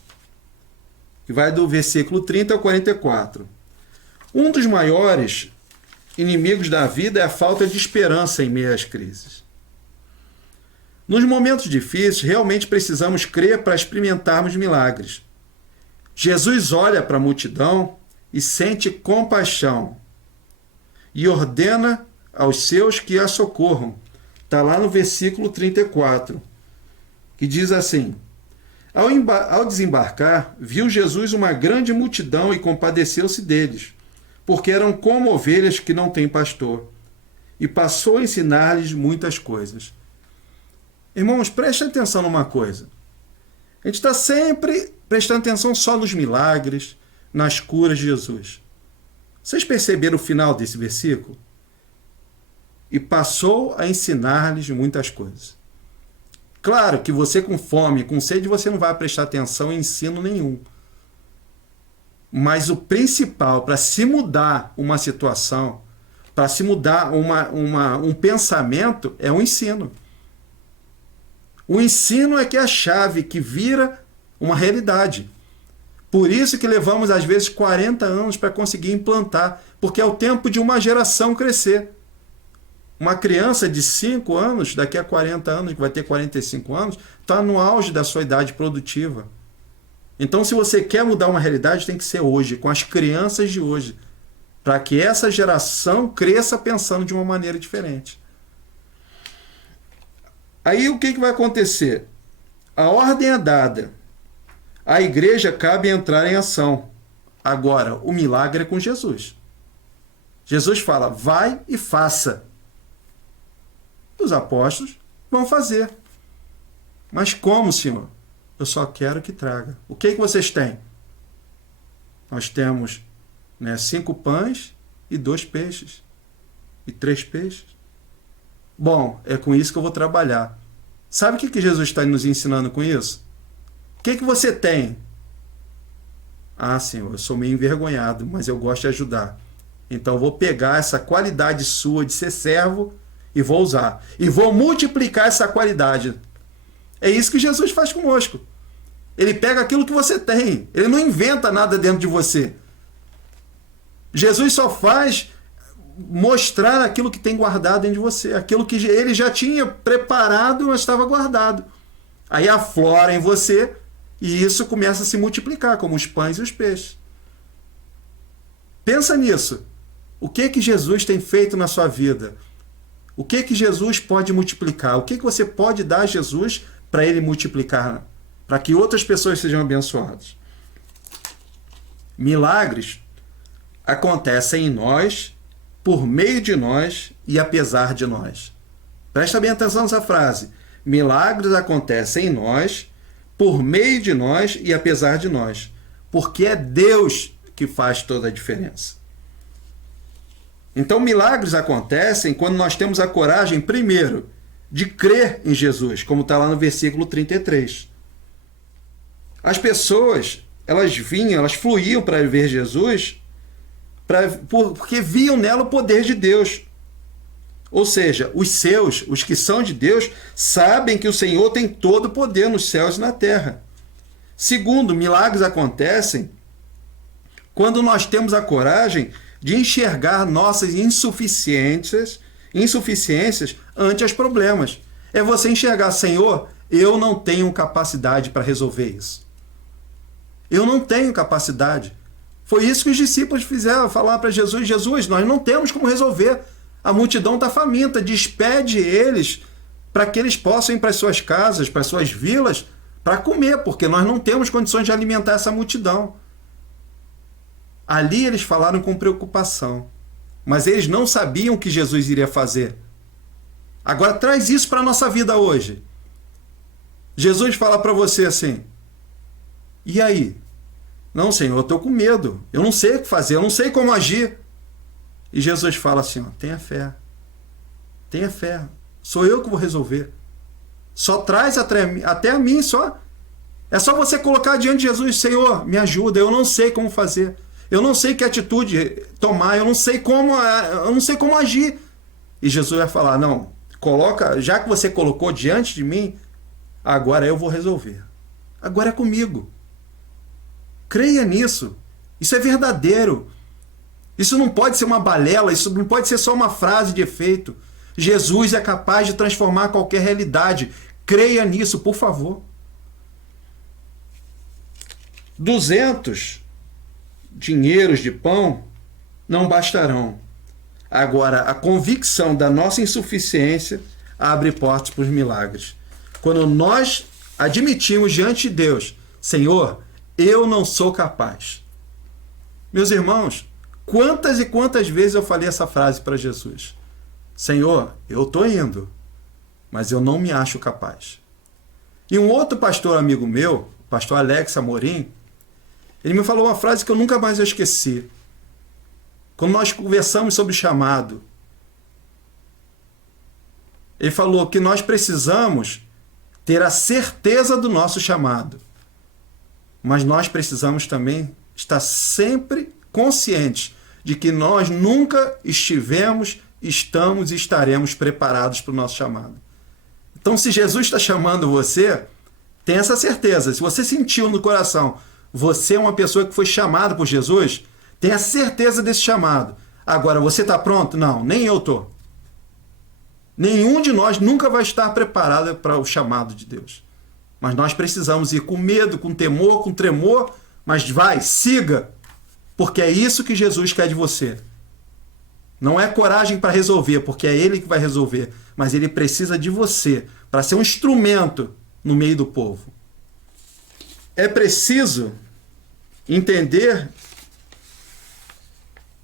que vai do versículo 30 ao 44. Um dos maiores inimigos da vida é a falta de esperança em meio às crises. Nos momentos difíceis, realmente precisamos crer para experimentarmos milagres. Jesus olha para a multidão e sente compaixão e ordena aos seus que a socorram. Está lá no versículo 34, que diz assim: ao desembarcar, viu Jesus uma grande multidão e compadeceu-se deles, porque eram como ovelhas que não têm pastor, e passou a ensinar-lhes muitas coisas. Irmãos, prestem atenção numa coisa. A gente está sempre prestando atenção só nos milagres, nas curas de Jesus. Vocês perceberam o final desse versículo? E passou a ensinar-lhes muitas coisas. Claro que você com fome, com sede, você não vai prestar atenção em ensino nenhum. Mas o principal para se mudar uma situação, para se mudar um pensamento, é o ensino. O ensino é que é a chave que vira uma realidade. Por isso que levamos, às vezes, 40 anos para conseguir implantar, porque é o tempo de uma geração crescer. Uma criança de 5 anos, daqui a 40 anos, que vai ter 45 anos, está no auge da sua idade produtiva. Então, se você quer mudar uma realidade, tem que ser hoje, com as crianças de hoje, para que essa geração cresça pensando de uma maneira diferente. Aí o que vai acontecer? A ordem é dada. A igreja cabe entrar em ação. Agora, o milagre é com Jesus. Jesus fala, vai e faça. Os apóstolos vão fazer. Mas como, Senhor? Eu só quero que traga. O que vocês têm? Nós temos 5 pães e 2 peixes. E 3 peixes. Bom, é com isso que eu vou trabalhar. Sabe o que Jesus está nos ensinando com isso? O que você tem? Ah, Senhor, eu sou meio envergonhado, mas eu gosto de ajudar. Então eu vou pegar essa qualidade sua de ser servo e vou usar. E vou multiplicar essa qualidade. É isso que Jesus faz conosco. Ele pega aquilo que você tem. Ele não inventa nada dentro de você. Jesus só faz mostrar aquilo que tem guardado dentro de você. Aquilo que ele já tinha preparado, mas estava guardado. Aí aflora em você e isso começa a se multiplicar, como os pães e os peixes. Pensa nisso. O que Jesus tem feito na sua vida? O que Jesus pode multiplicar? O que você pode dar a Jesus para ele multiplicar? Para que outras pessoas sejam abençoadas. Milagres acontecem em nós, por meio de nós e apesar de nós. Presta bem atenção nessa frase. Milagres acontecem em nós, por meio de nós e apesar de nós. Porque é Deus que faz toda a diferença. Então, milagres acontecem quando nós temos a coragem, primeiro, de crer em Jesus, como está lá no versículo 33. As pessoas, elas fluíam para ver Jesus, porque viam nela o poder de Deus. Ou seja, os que são de Deus, sabem que o Senhor tem todo o poder nos céus e na terra. Segundo, milagres acontecem quando nós temos a coragem de enxergar nossas insuficiências ante os problemas. É você enxergar, Senhor, eu não tenho capacidade para resolver isso. Eu não tenho capacidade. Foi isso que os discípulos fizeram, falar para Jesus, Jesus, nós não temos como resolver. A multidão está faminta, despede eles para que eles possam ir para as suas casas, para as suas vilas, para comer, porque nós não temos condições de alimentar essa multidão. Ali eles falaram com preocupação, mas eles não sabiam o que Jesus iria fazer. Agora traz isso para a nossa vida hoje. Jesus fala para você assim, e aí? Não, Senhor, eu estou com medo, eu não sei o que fazer, eu não sei como agir. E Jesus fala assim, ó, tenha fé, sou eu que vou resolver. Só traz até a mim, só. É só você colocar diante de Jesus, Senhor, me ajuda, eu não sei como fazer. Eu não sei que atitude tomar, eu não sei como agir. E Jesus vai falar, não, coloca, já que você colocou diante de mim, agora eu vou resolver. Agora é comigo. Creia nisso. Isso é verdadeiro. Isso não pode ser uma balela, isso não pode ser só uma frase de efeito. Jesus é capaz de transformar qualquer realidade. Creia nisso, por favor. 200 dinheiros de pão não bastarão. Agora, a convicção da nossa insuficiência abre portas para os milagres. Quando nós admitimos diante de Deus, Senhor, eu não sou capaz. Meus irmãos, quantas e quantas vezes eu falei essa frase para Jesus? Senhor, eu estou indo, mas eu não me acho capaz. E um outro pastor amigo meu, o pastor Alex Amorim, ele me falou uma frase que eu nunca mais esqueci. Quando nós conversamos sobre chamado, ele falou que nós precisamos ter a certeza do nosso chamado, mas nós precisamos também estar sempre conscientes de que nós nunca estivemos, estamos e estaremos preparados para o nosso chamado. Então, se Jesus está chamando você, tenha essa certeza. Se você sentiu no coração, você é uma pessoa que foi chamada por Jesus, tenha certeza desse chamado. Agora, você está pronto? Não, nem eu estou. Nenhum de nós nunca vai estar preparado para o chamado de Deus. Mas nós precisamos ir com medo, com temor, com tremor, mas vai, siga, porque é isso que Jesus quer de você. Não é coragem para resolver, porque é Ele que vai resolver, mas Ele precisa de você para ser um instrumento no meio do povo. É preciso entender,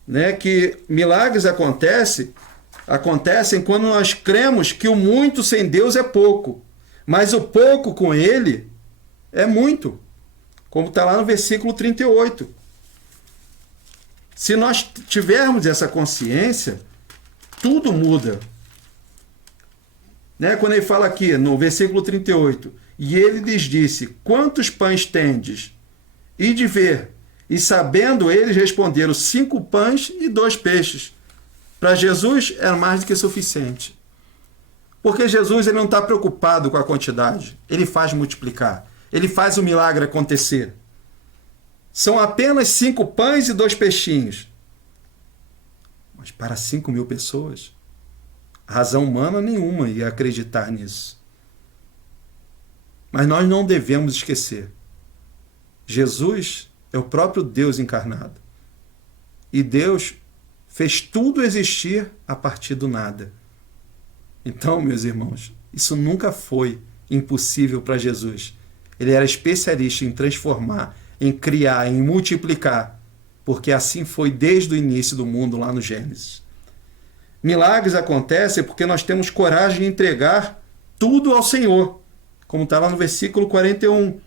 né, que milagres acontecem quando nós cremos que o muito sem Deus é pouco, mas o pouco com Ele é muito, como está lá no versículo 38. Se nós tivermos essa consciência, tudo muda. Né? Quando ele fala aqui no versículo 38, e ele lhes disse, quantos pães tendes? E de ver. E sabendo eles responderam, 5 pães e 2 peixes. Para Jesus era mais do que suficiente. Porque Jesus ele não está preocupado com a quantidade. Ele faz multiplicar. Ele faz o milagre acontecer. São apenas 5 pães e 2 peixinhos. Mas para 5.000 pessoas, razão humana nenhuma ia acreditar nisso. Mas nós não devemos esquecer. Jesus é o próprio Deus encarnado. E Deus fez tudo existir a partir do nada. Então, meus irmãos, isso nunca foi impossível para Jesus. Ele era especialista em transformar, em criar, em multiplicar, porque assim foi desde o início do mundo, lá no Gênesis. Milagres acontecem porque nós temos coragem de entregar tudo ao Senhor, como está lá no versículo 41.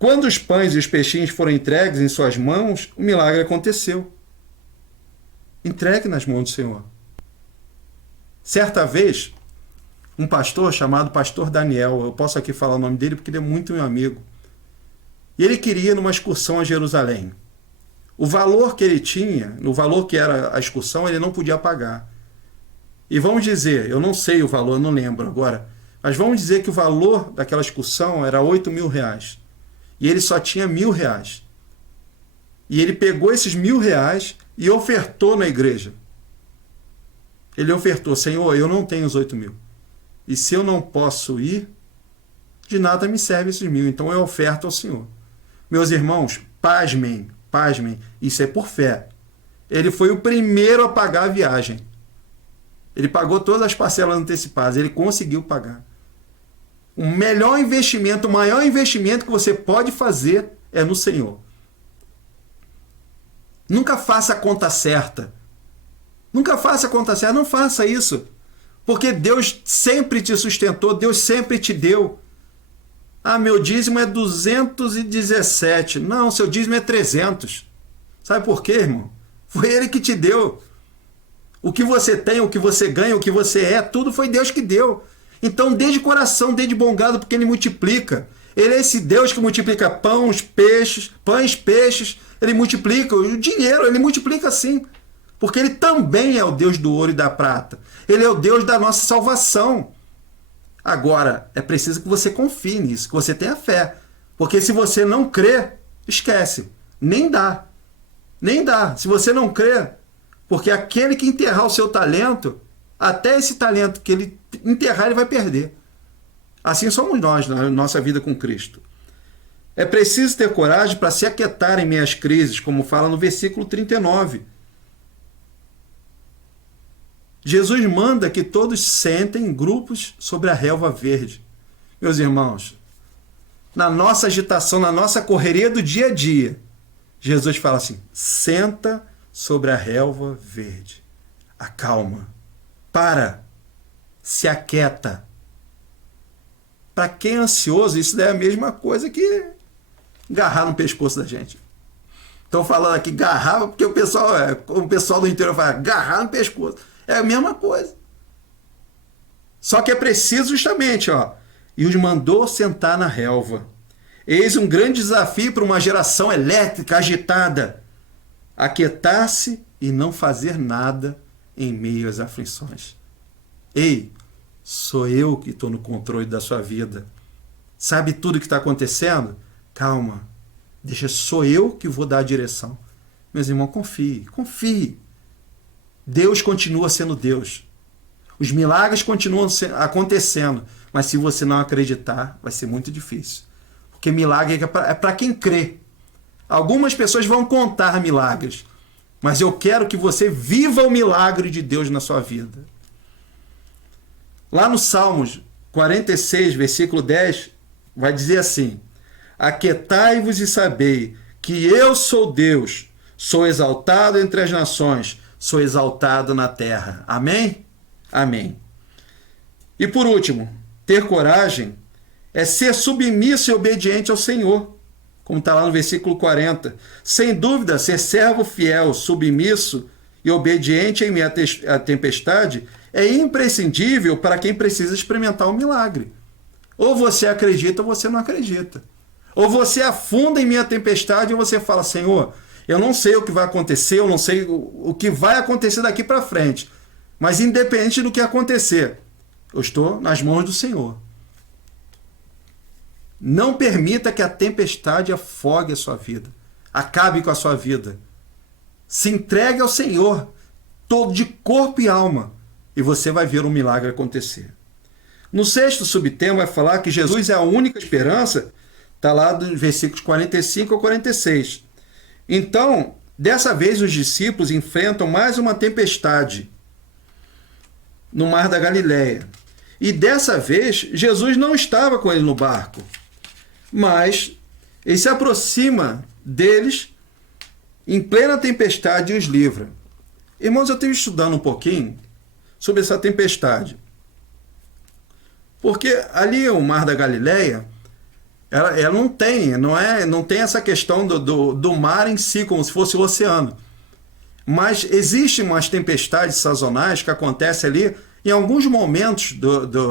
Quando os pães e os peixinhos foram entregues em suas mãos, o milagre aconteceu. Entregue nas mãos do Senhor. Certa vez, um pastor chamado Pastor Daniel, eu posso aqui falar o nome dele porque ele é muito meu amigo, e ele queria ir numa excursão a Jerusalém. O valor que ele tinha, o valor que era a excursão, ele não podia pagar. E vamos dizer, eu não sei o valor, não lembro agora, mas vamos dizer que o valor daquela excursão era 8.000 reais. E ele só tinha 1.000 reais. E ele pegou esses 1.000 reais e ofertou na igreja. Ele ofertou, Senhor, eu não tenho os 8.000. E se eu não posso ir, de nada me serve esses 1.000. Então eu oferto ao Senhor. Meus irmãos, pasmem, isso é por fé. Ele foi o primeiro a pagar a viagem. Ele pagou todas as parcelas antecipadas, ele conseguiu pagar. O melhor investimento, o maior investimento que você pode fazer é no Senhor. Nunca faça a conta certa. Nunca faça a conta certa, não faça isso. Porque Deus sempre te sustentou, Deus sempre te deu. Ah, meu dízimo é 217. Não, seu dízimo é 300. Sabe por quê, irmão? Foi Ele que te deu. O que você tem, o que você ganha, o que você é, tudo foi Deus que deu. Então, dê de coração, dê de bom grado, porque Ele multiplica. Ele é esse Deus que multiplica pães, peixes. Ele multiplica o dinheiro, Ele multiplica sim. Porque Ele também é o Deus do ouro e da prata. Ele é o Deus da nossa salvação. Agora, é preciso que você confie nisso, que você tenha fé. Porque se você não crê, esquece. Nem dá. Nem dá. Se você não crê, porque aquele que enterrar o seu talento, até esse talento que ele enterrar, ele vai perder. Assim somos nós na nossa vida com Cristo. É preciso ter coragem para se aquietar em meio às crises, como fala no versículo 39. Jesus manda que todos sentem em grupos sobre a relva verde. Meus irmãos, na nossa agitação, na nossa correria do dia a dia, Jesus fala assim: senta sobre a relva verde. Acalma. Para. Se aquieta. Para quem é ansioso, isso daí é a mesma coisa que agarrar no pescoço da gente. Estão falando aqui agarrar, porque o pessoal do interior fala agarrar no pescoço. É a mesma coisa. Só que é preciso justamente, e os mandou sentar na relva. Eis um grande desafio para uma geração elétrica agitada: aquietar-se e não fazer nada em meio às aflições. Ei, sou eu que estou no controle da sua vida. Sabe tudo o que está acontecendo? Calma, sou eu que vou dar a direção. Meus irmãos, confie. Deus continua sendo Deus. Os milagres continuam acontecendo, mas se você não acreditar, vai ser muito difícil. Porque milagre é para quem crê. Algumas pessoas vão contar milagres, mas eu quero que você viva o milagre de Deus na sua vida. Lá no Salmos 46, versículo 10, vai dizer assim: aquietai-vos e sabei que eu sou Deus, sou exaltado entre as nações, sou exaltado na terra. Amém? Amém. E por último, ter coragem é ser submisso e obediente ao Senhor, como está lá no versículo 40. Sem dúvida, ser servo fiel, submisso e obediente em meio à tempestade é imprescindível para quem precisa experimentar um milagre. Ou você acredita ou você não acredita. Ou você afunda em meio à tempestade ou você fala: Senhor, eu não sei o que vai acontecer, eu não sei o que vai acontecer daqui para frente. Mas independente do que acontecer, eu estou nas mãos do Senhor. Não permita que a tempestade afogue a sua vida, acabe com a sua vida. Se entregue ao Senhor, todo de corpo e alma, e você vai ver um milagre acontecer. No sexto subtema vai falar que Jesus é a única esperança, está lá dos versículos 45 ao 46. Então, dessa vez os discípulos enfrentam mais uma tempestade no mar da Galileia. E dessa vez, Jesus não estava com ele no barco, mas ele se aproxima deles em plena tempestade e os livra. Irmãos, eu estive estudando um pouquinho sobre essa tempestade. Porque ali o mar da Galileia, ela não tem essa questão do mar em si, como se fosse o oceano. Mas existem umas tempestades sazonais que acontecem ali em alguns momentos do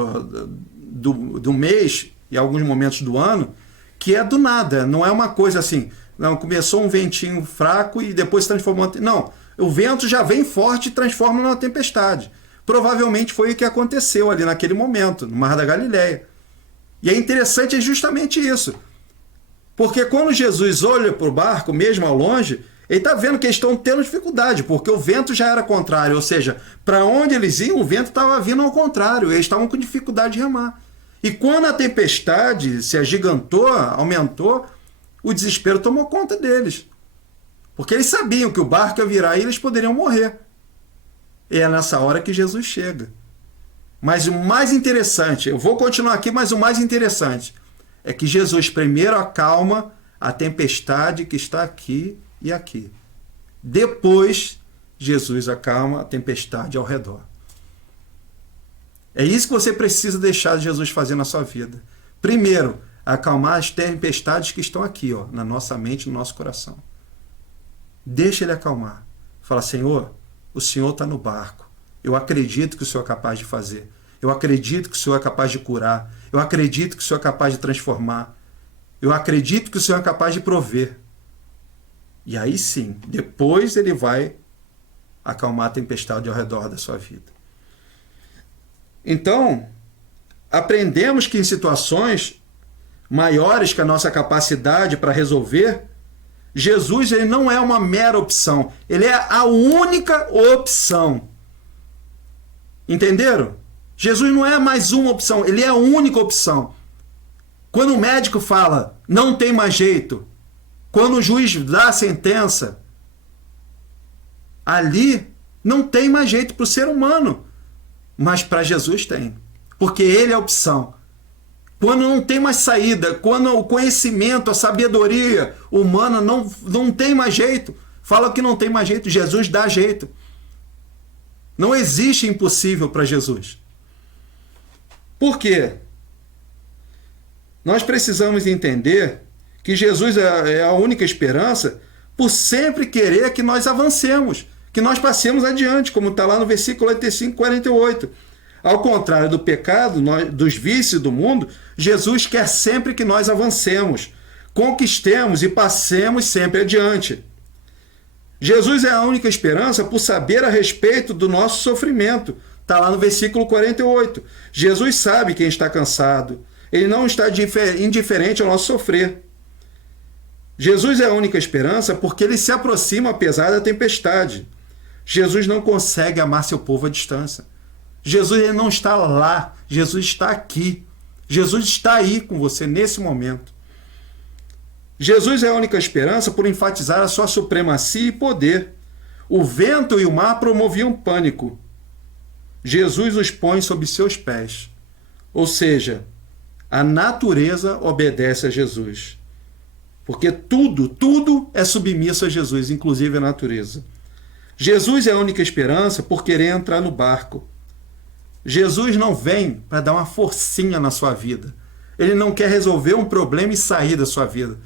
mês e alguns momentos do ano, que é do nada. Não é uma coisa assim, não, começou um ventinho fraco e depois se transformou. Não, o vento já vem forte e transforma numa tempestade. Provavelmente foi o que aconteceu ali naquele momento, no Mar da Galileia. E é interessante justamente isso. Porque quando Jesus olha para o barco, mesmo ao longe, ele está vendo que eles estão tendo dificuldade, porque o vento já era contrário. Ou seja, para onde eles iam, o vento estava vindo ao contrário. Eles estavam com dificuldade de remar. E quando a tempestade se agigantou, aumentou, o desespero tomou conta deles. Porque eles sabiam que o barco ia virar e eles poderiam morrer. E é nessa hora que Jesus chega. Mas o mais interessante, eu vou continuar aqui, mas o mais interessante é que Jesus primeiro acalma a tempestade que está aqui e aqui. Depois, Jesus acalma a tempestade ao redor. É isso que você precisa deixar Jesus fazer na sua vida. Primeiro, acalmar as tempestades que estão aqui, na nossa mente, no nosso coração. Deixa ele acalmar. Fala: Senhor, o Senhor está no barco. Eu acredito que o Senhor é capaz de fazer. Eu acredito que o Senhor é capaz de curar. Eu acredito que o Senhor é capaz de transformar. Eu acredito que o Senhor é capaz de prover. E aí sim, depois ele vai acalmar a tempestade ao redor da sua vida. Então, aprendemos que em situações maiores que a nossa capacidade para resolver, Jesus ele não é uma mera opção. Ele é a única opção. Entenderam? Jesus não é mais uma opção, ele é a única opção. Quando o médico fala, não tem mais jeito, quando o juiz dá a sentença, ali não tem mais jeito para o ser humano, mas para Jesus tem, porque ele é a opção. Quando não tem mais saída, quando o conhecimento, a sabedoria humana não tem mais jeito, fala que não tem mais jeito, Jesus dá jeito. Não existe impossível para Jesus. Por quê? Nós precisamos entender que Jesus é a única esperança por sempre querer que nós avancemos, que nós passemos adiante, como está lá no versículo 45, 48. Ao contrário do pecado, dos vícios do mundo, Jesus quer sempre que nós avancemos, conquistemos e passemos sempre adiante. Jesus é a única esperança por saber a respeito do nosso sofrimento. Está lá no versículo 48. Jesus sabe quem está cansado. Ele não está indiferente ao nosso sofrer. Jesus é a única esperança porque ele se aproxima apesar da tempestade. Jesus não consegue amar seu povo à distância. Jesus ele não está lá. Jesus está aqui. Jesus está aí com você nesse momento. Jesus é a única esperança por enfatizar a sua supremacia e poder. O vento e o mar promoviam pânico. Jesus os põe sob seus pés. Ou seja, a natureza obedece a Jesus. Porque tudo é submisso a Jesus, inclusive a natureza. Jesus é a única esperança por querer entrar no barco. Jesus não vem para dar uma forcinha na sua vida. Ele não quer resolver um problema e sair da sua vida.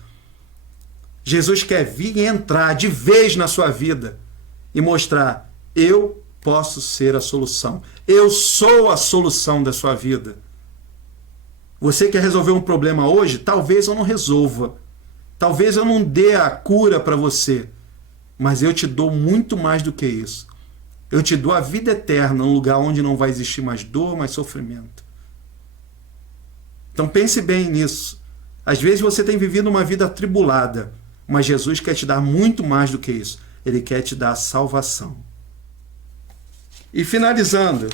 Jesus quer vir e entrar de vez na sua vida e mostrar: eu posso ser a solução. Eu sou a solução da sua vida. Você quer resolver um problema hoje? Talvez eu não resolva. Talvez eu não dê a cura para você. Mas eu te dou muito mais do que isso. Eu te dou a vida eterna, um lugar onde não vai existir mais dor, mais sofrimento. Então pense bem nisso. Às vezes você tem vivido uma vida atribulada, mas Jesus quer te dar muito mais do que isso. Ele quer te dar a salvação. E finalizando,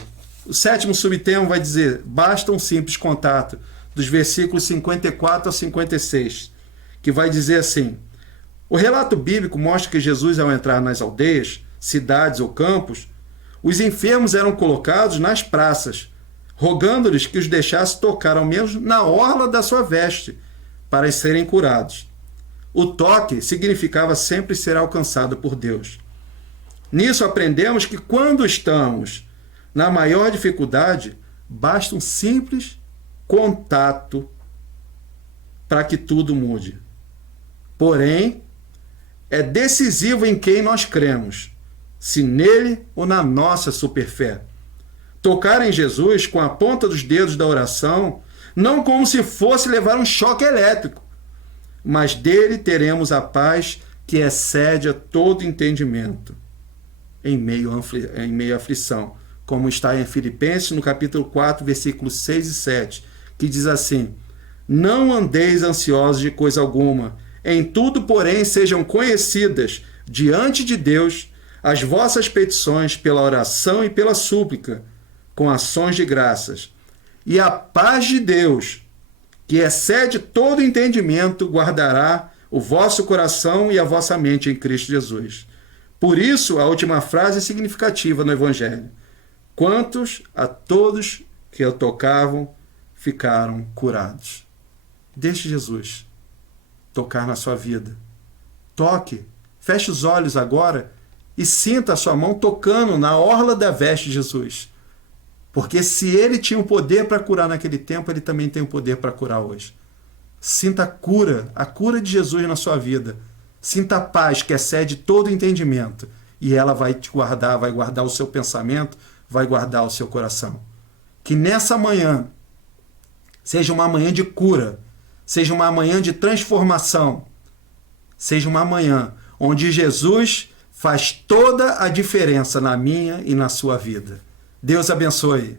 o 7º subtema vai dizer: basta um simples contato, dos versículos 54 a 56, que vai dizer assim: o relato bíblico mostra que Jesus, ao entrar nas aldeias, cidades ou campos, os enfermos eram colocados nas praças, rogando-lhes que os deixasse tocar ao menos na orla da sua veste, para serem curados. O toque significava sempre ser alcançado por Deus. Nisso aprendemos que quando estamos na maior dificuldade, basta um simples contato para que tudo mude. Porém, é decisivo em quem nós cremos, se nele ou na nossa superfé. Tocar em Jesus com a ponta dos dedos da oração, não como se fosse levar um choque elétrico, mas dele teremos a paz que excede a todo entendimento, em meio à aflição, como está em Filipenses, no capítulo 4, versículos 6 e 7, que diz assim: não andeis ansiosos de coisa alguma, em tudo, porém, sejam conhecidas diante de Deus as vossas petições pela oração e pela súplica, com ações de graças. E a paz de Deus, que excede todo entendimento, guardará o vosso coração e a vossa mente em Cristo Jesus. Por isso, a última frase é significativa no Evangelho: quantos a todos que o tocavam ficaram curados. Deixe Jesus tocar na sua vida. Toque, feche os olhos agora e sinta a sua mão tocando na orla da veste de Jesus. Porque se ele tinha o poder para curar naquele tempo, ele também tem o poder para curar hoje. Sinta a cura de Jesus na sua vida. Sinta a paz que excede todo entendimento. E ela vai te guardar, vai guardar o seu pensamento, vai guardar o seu coração. Que nessa manhã seja uma manhã de cura, seja uma manhã de transformação, seja uma manhã onde Jesus faz toda a diferença na minha e na sua vida. Deus abençoe.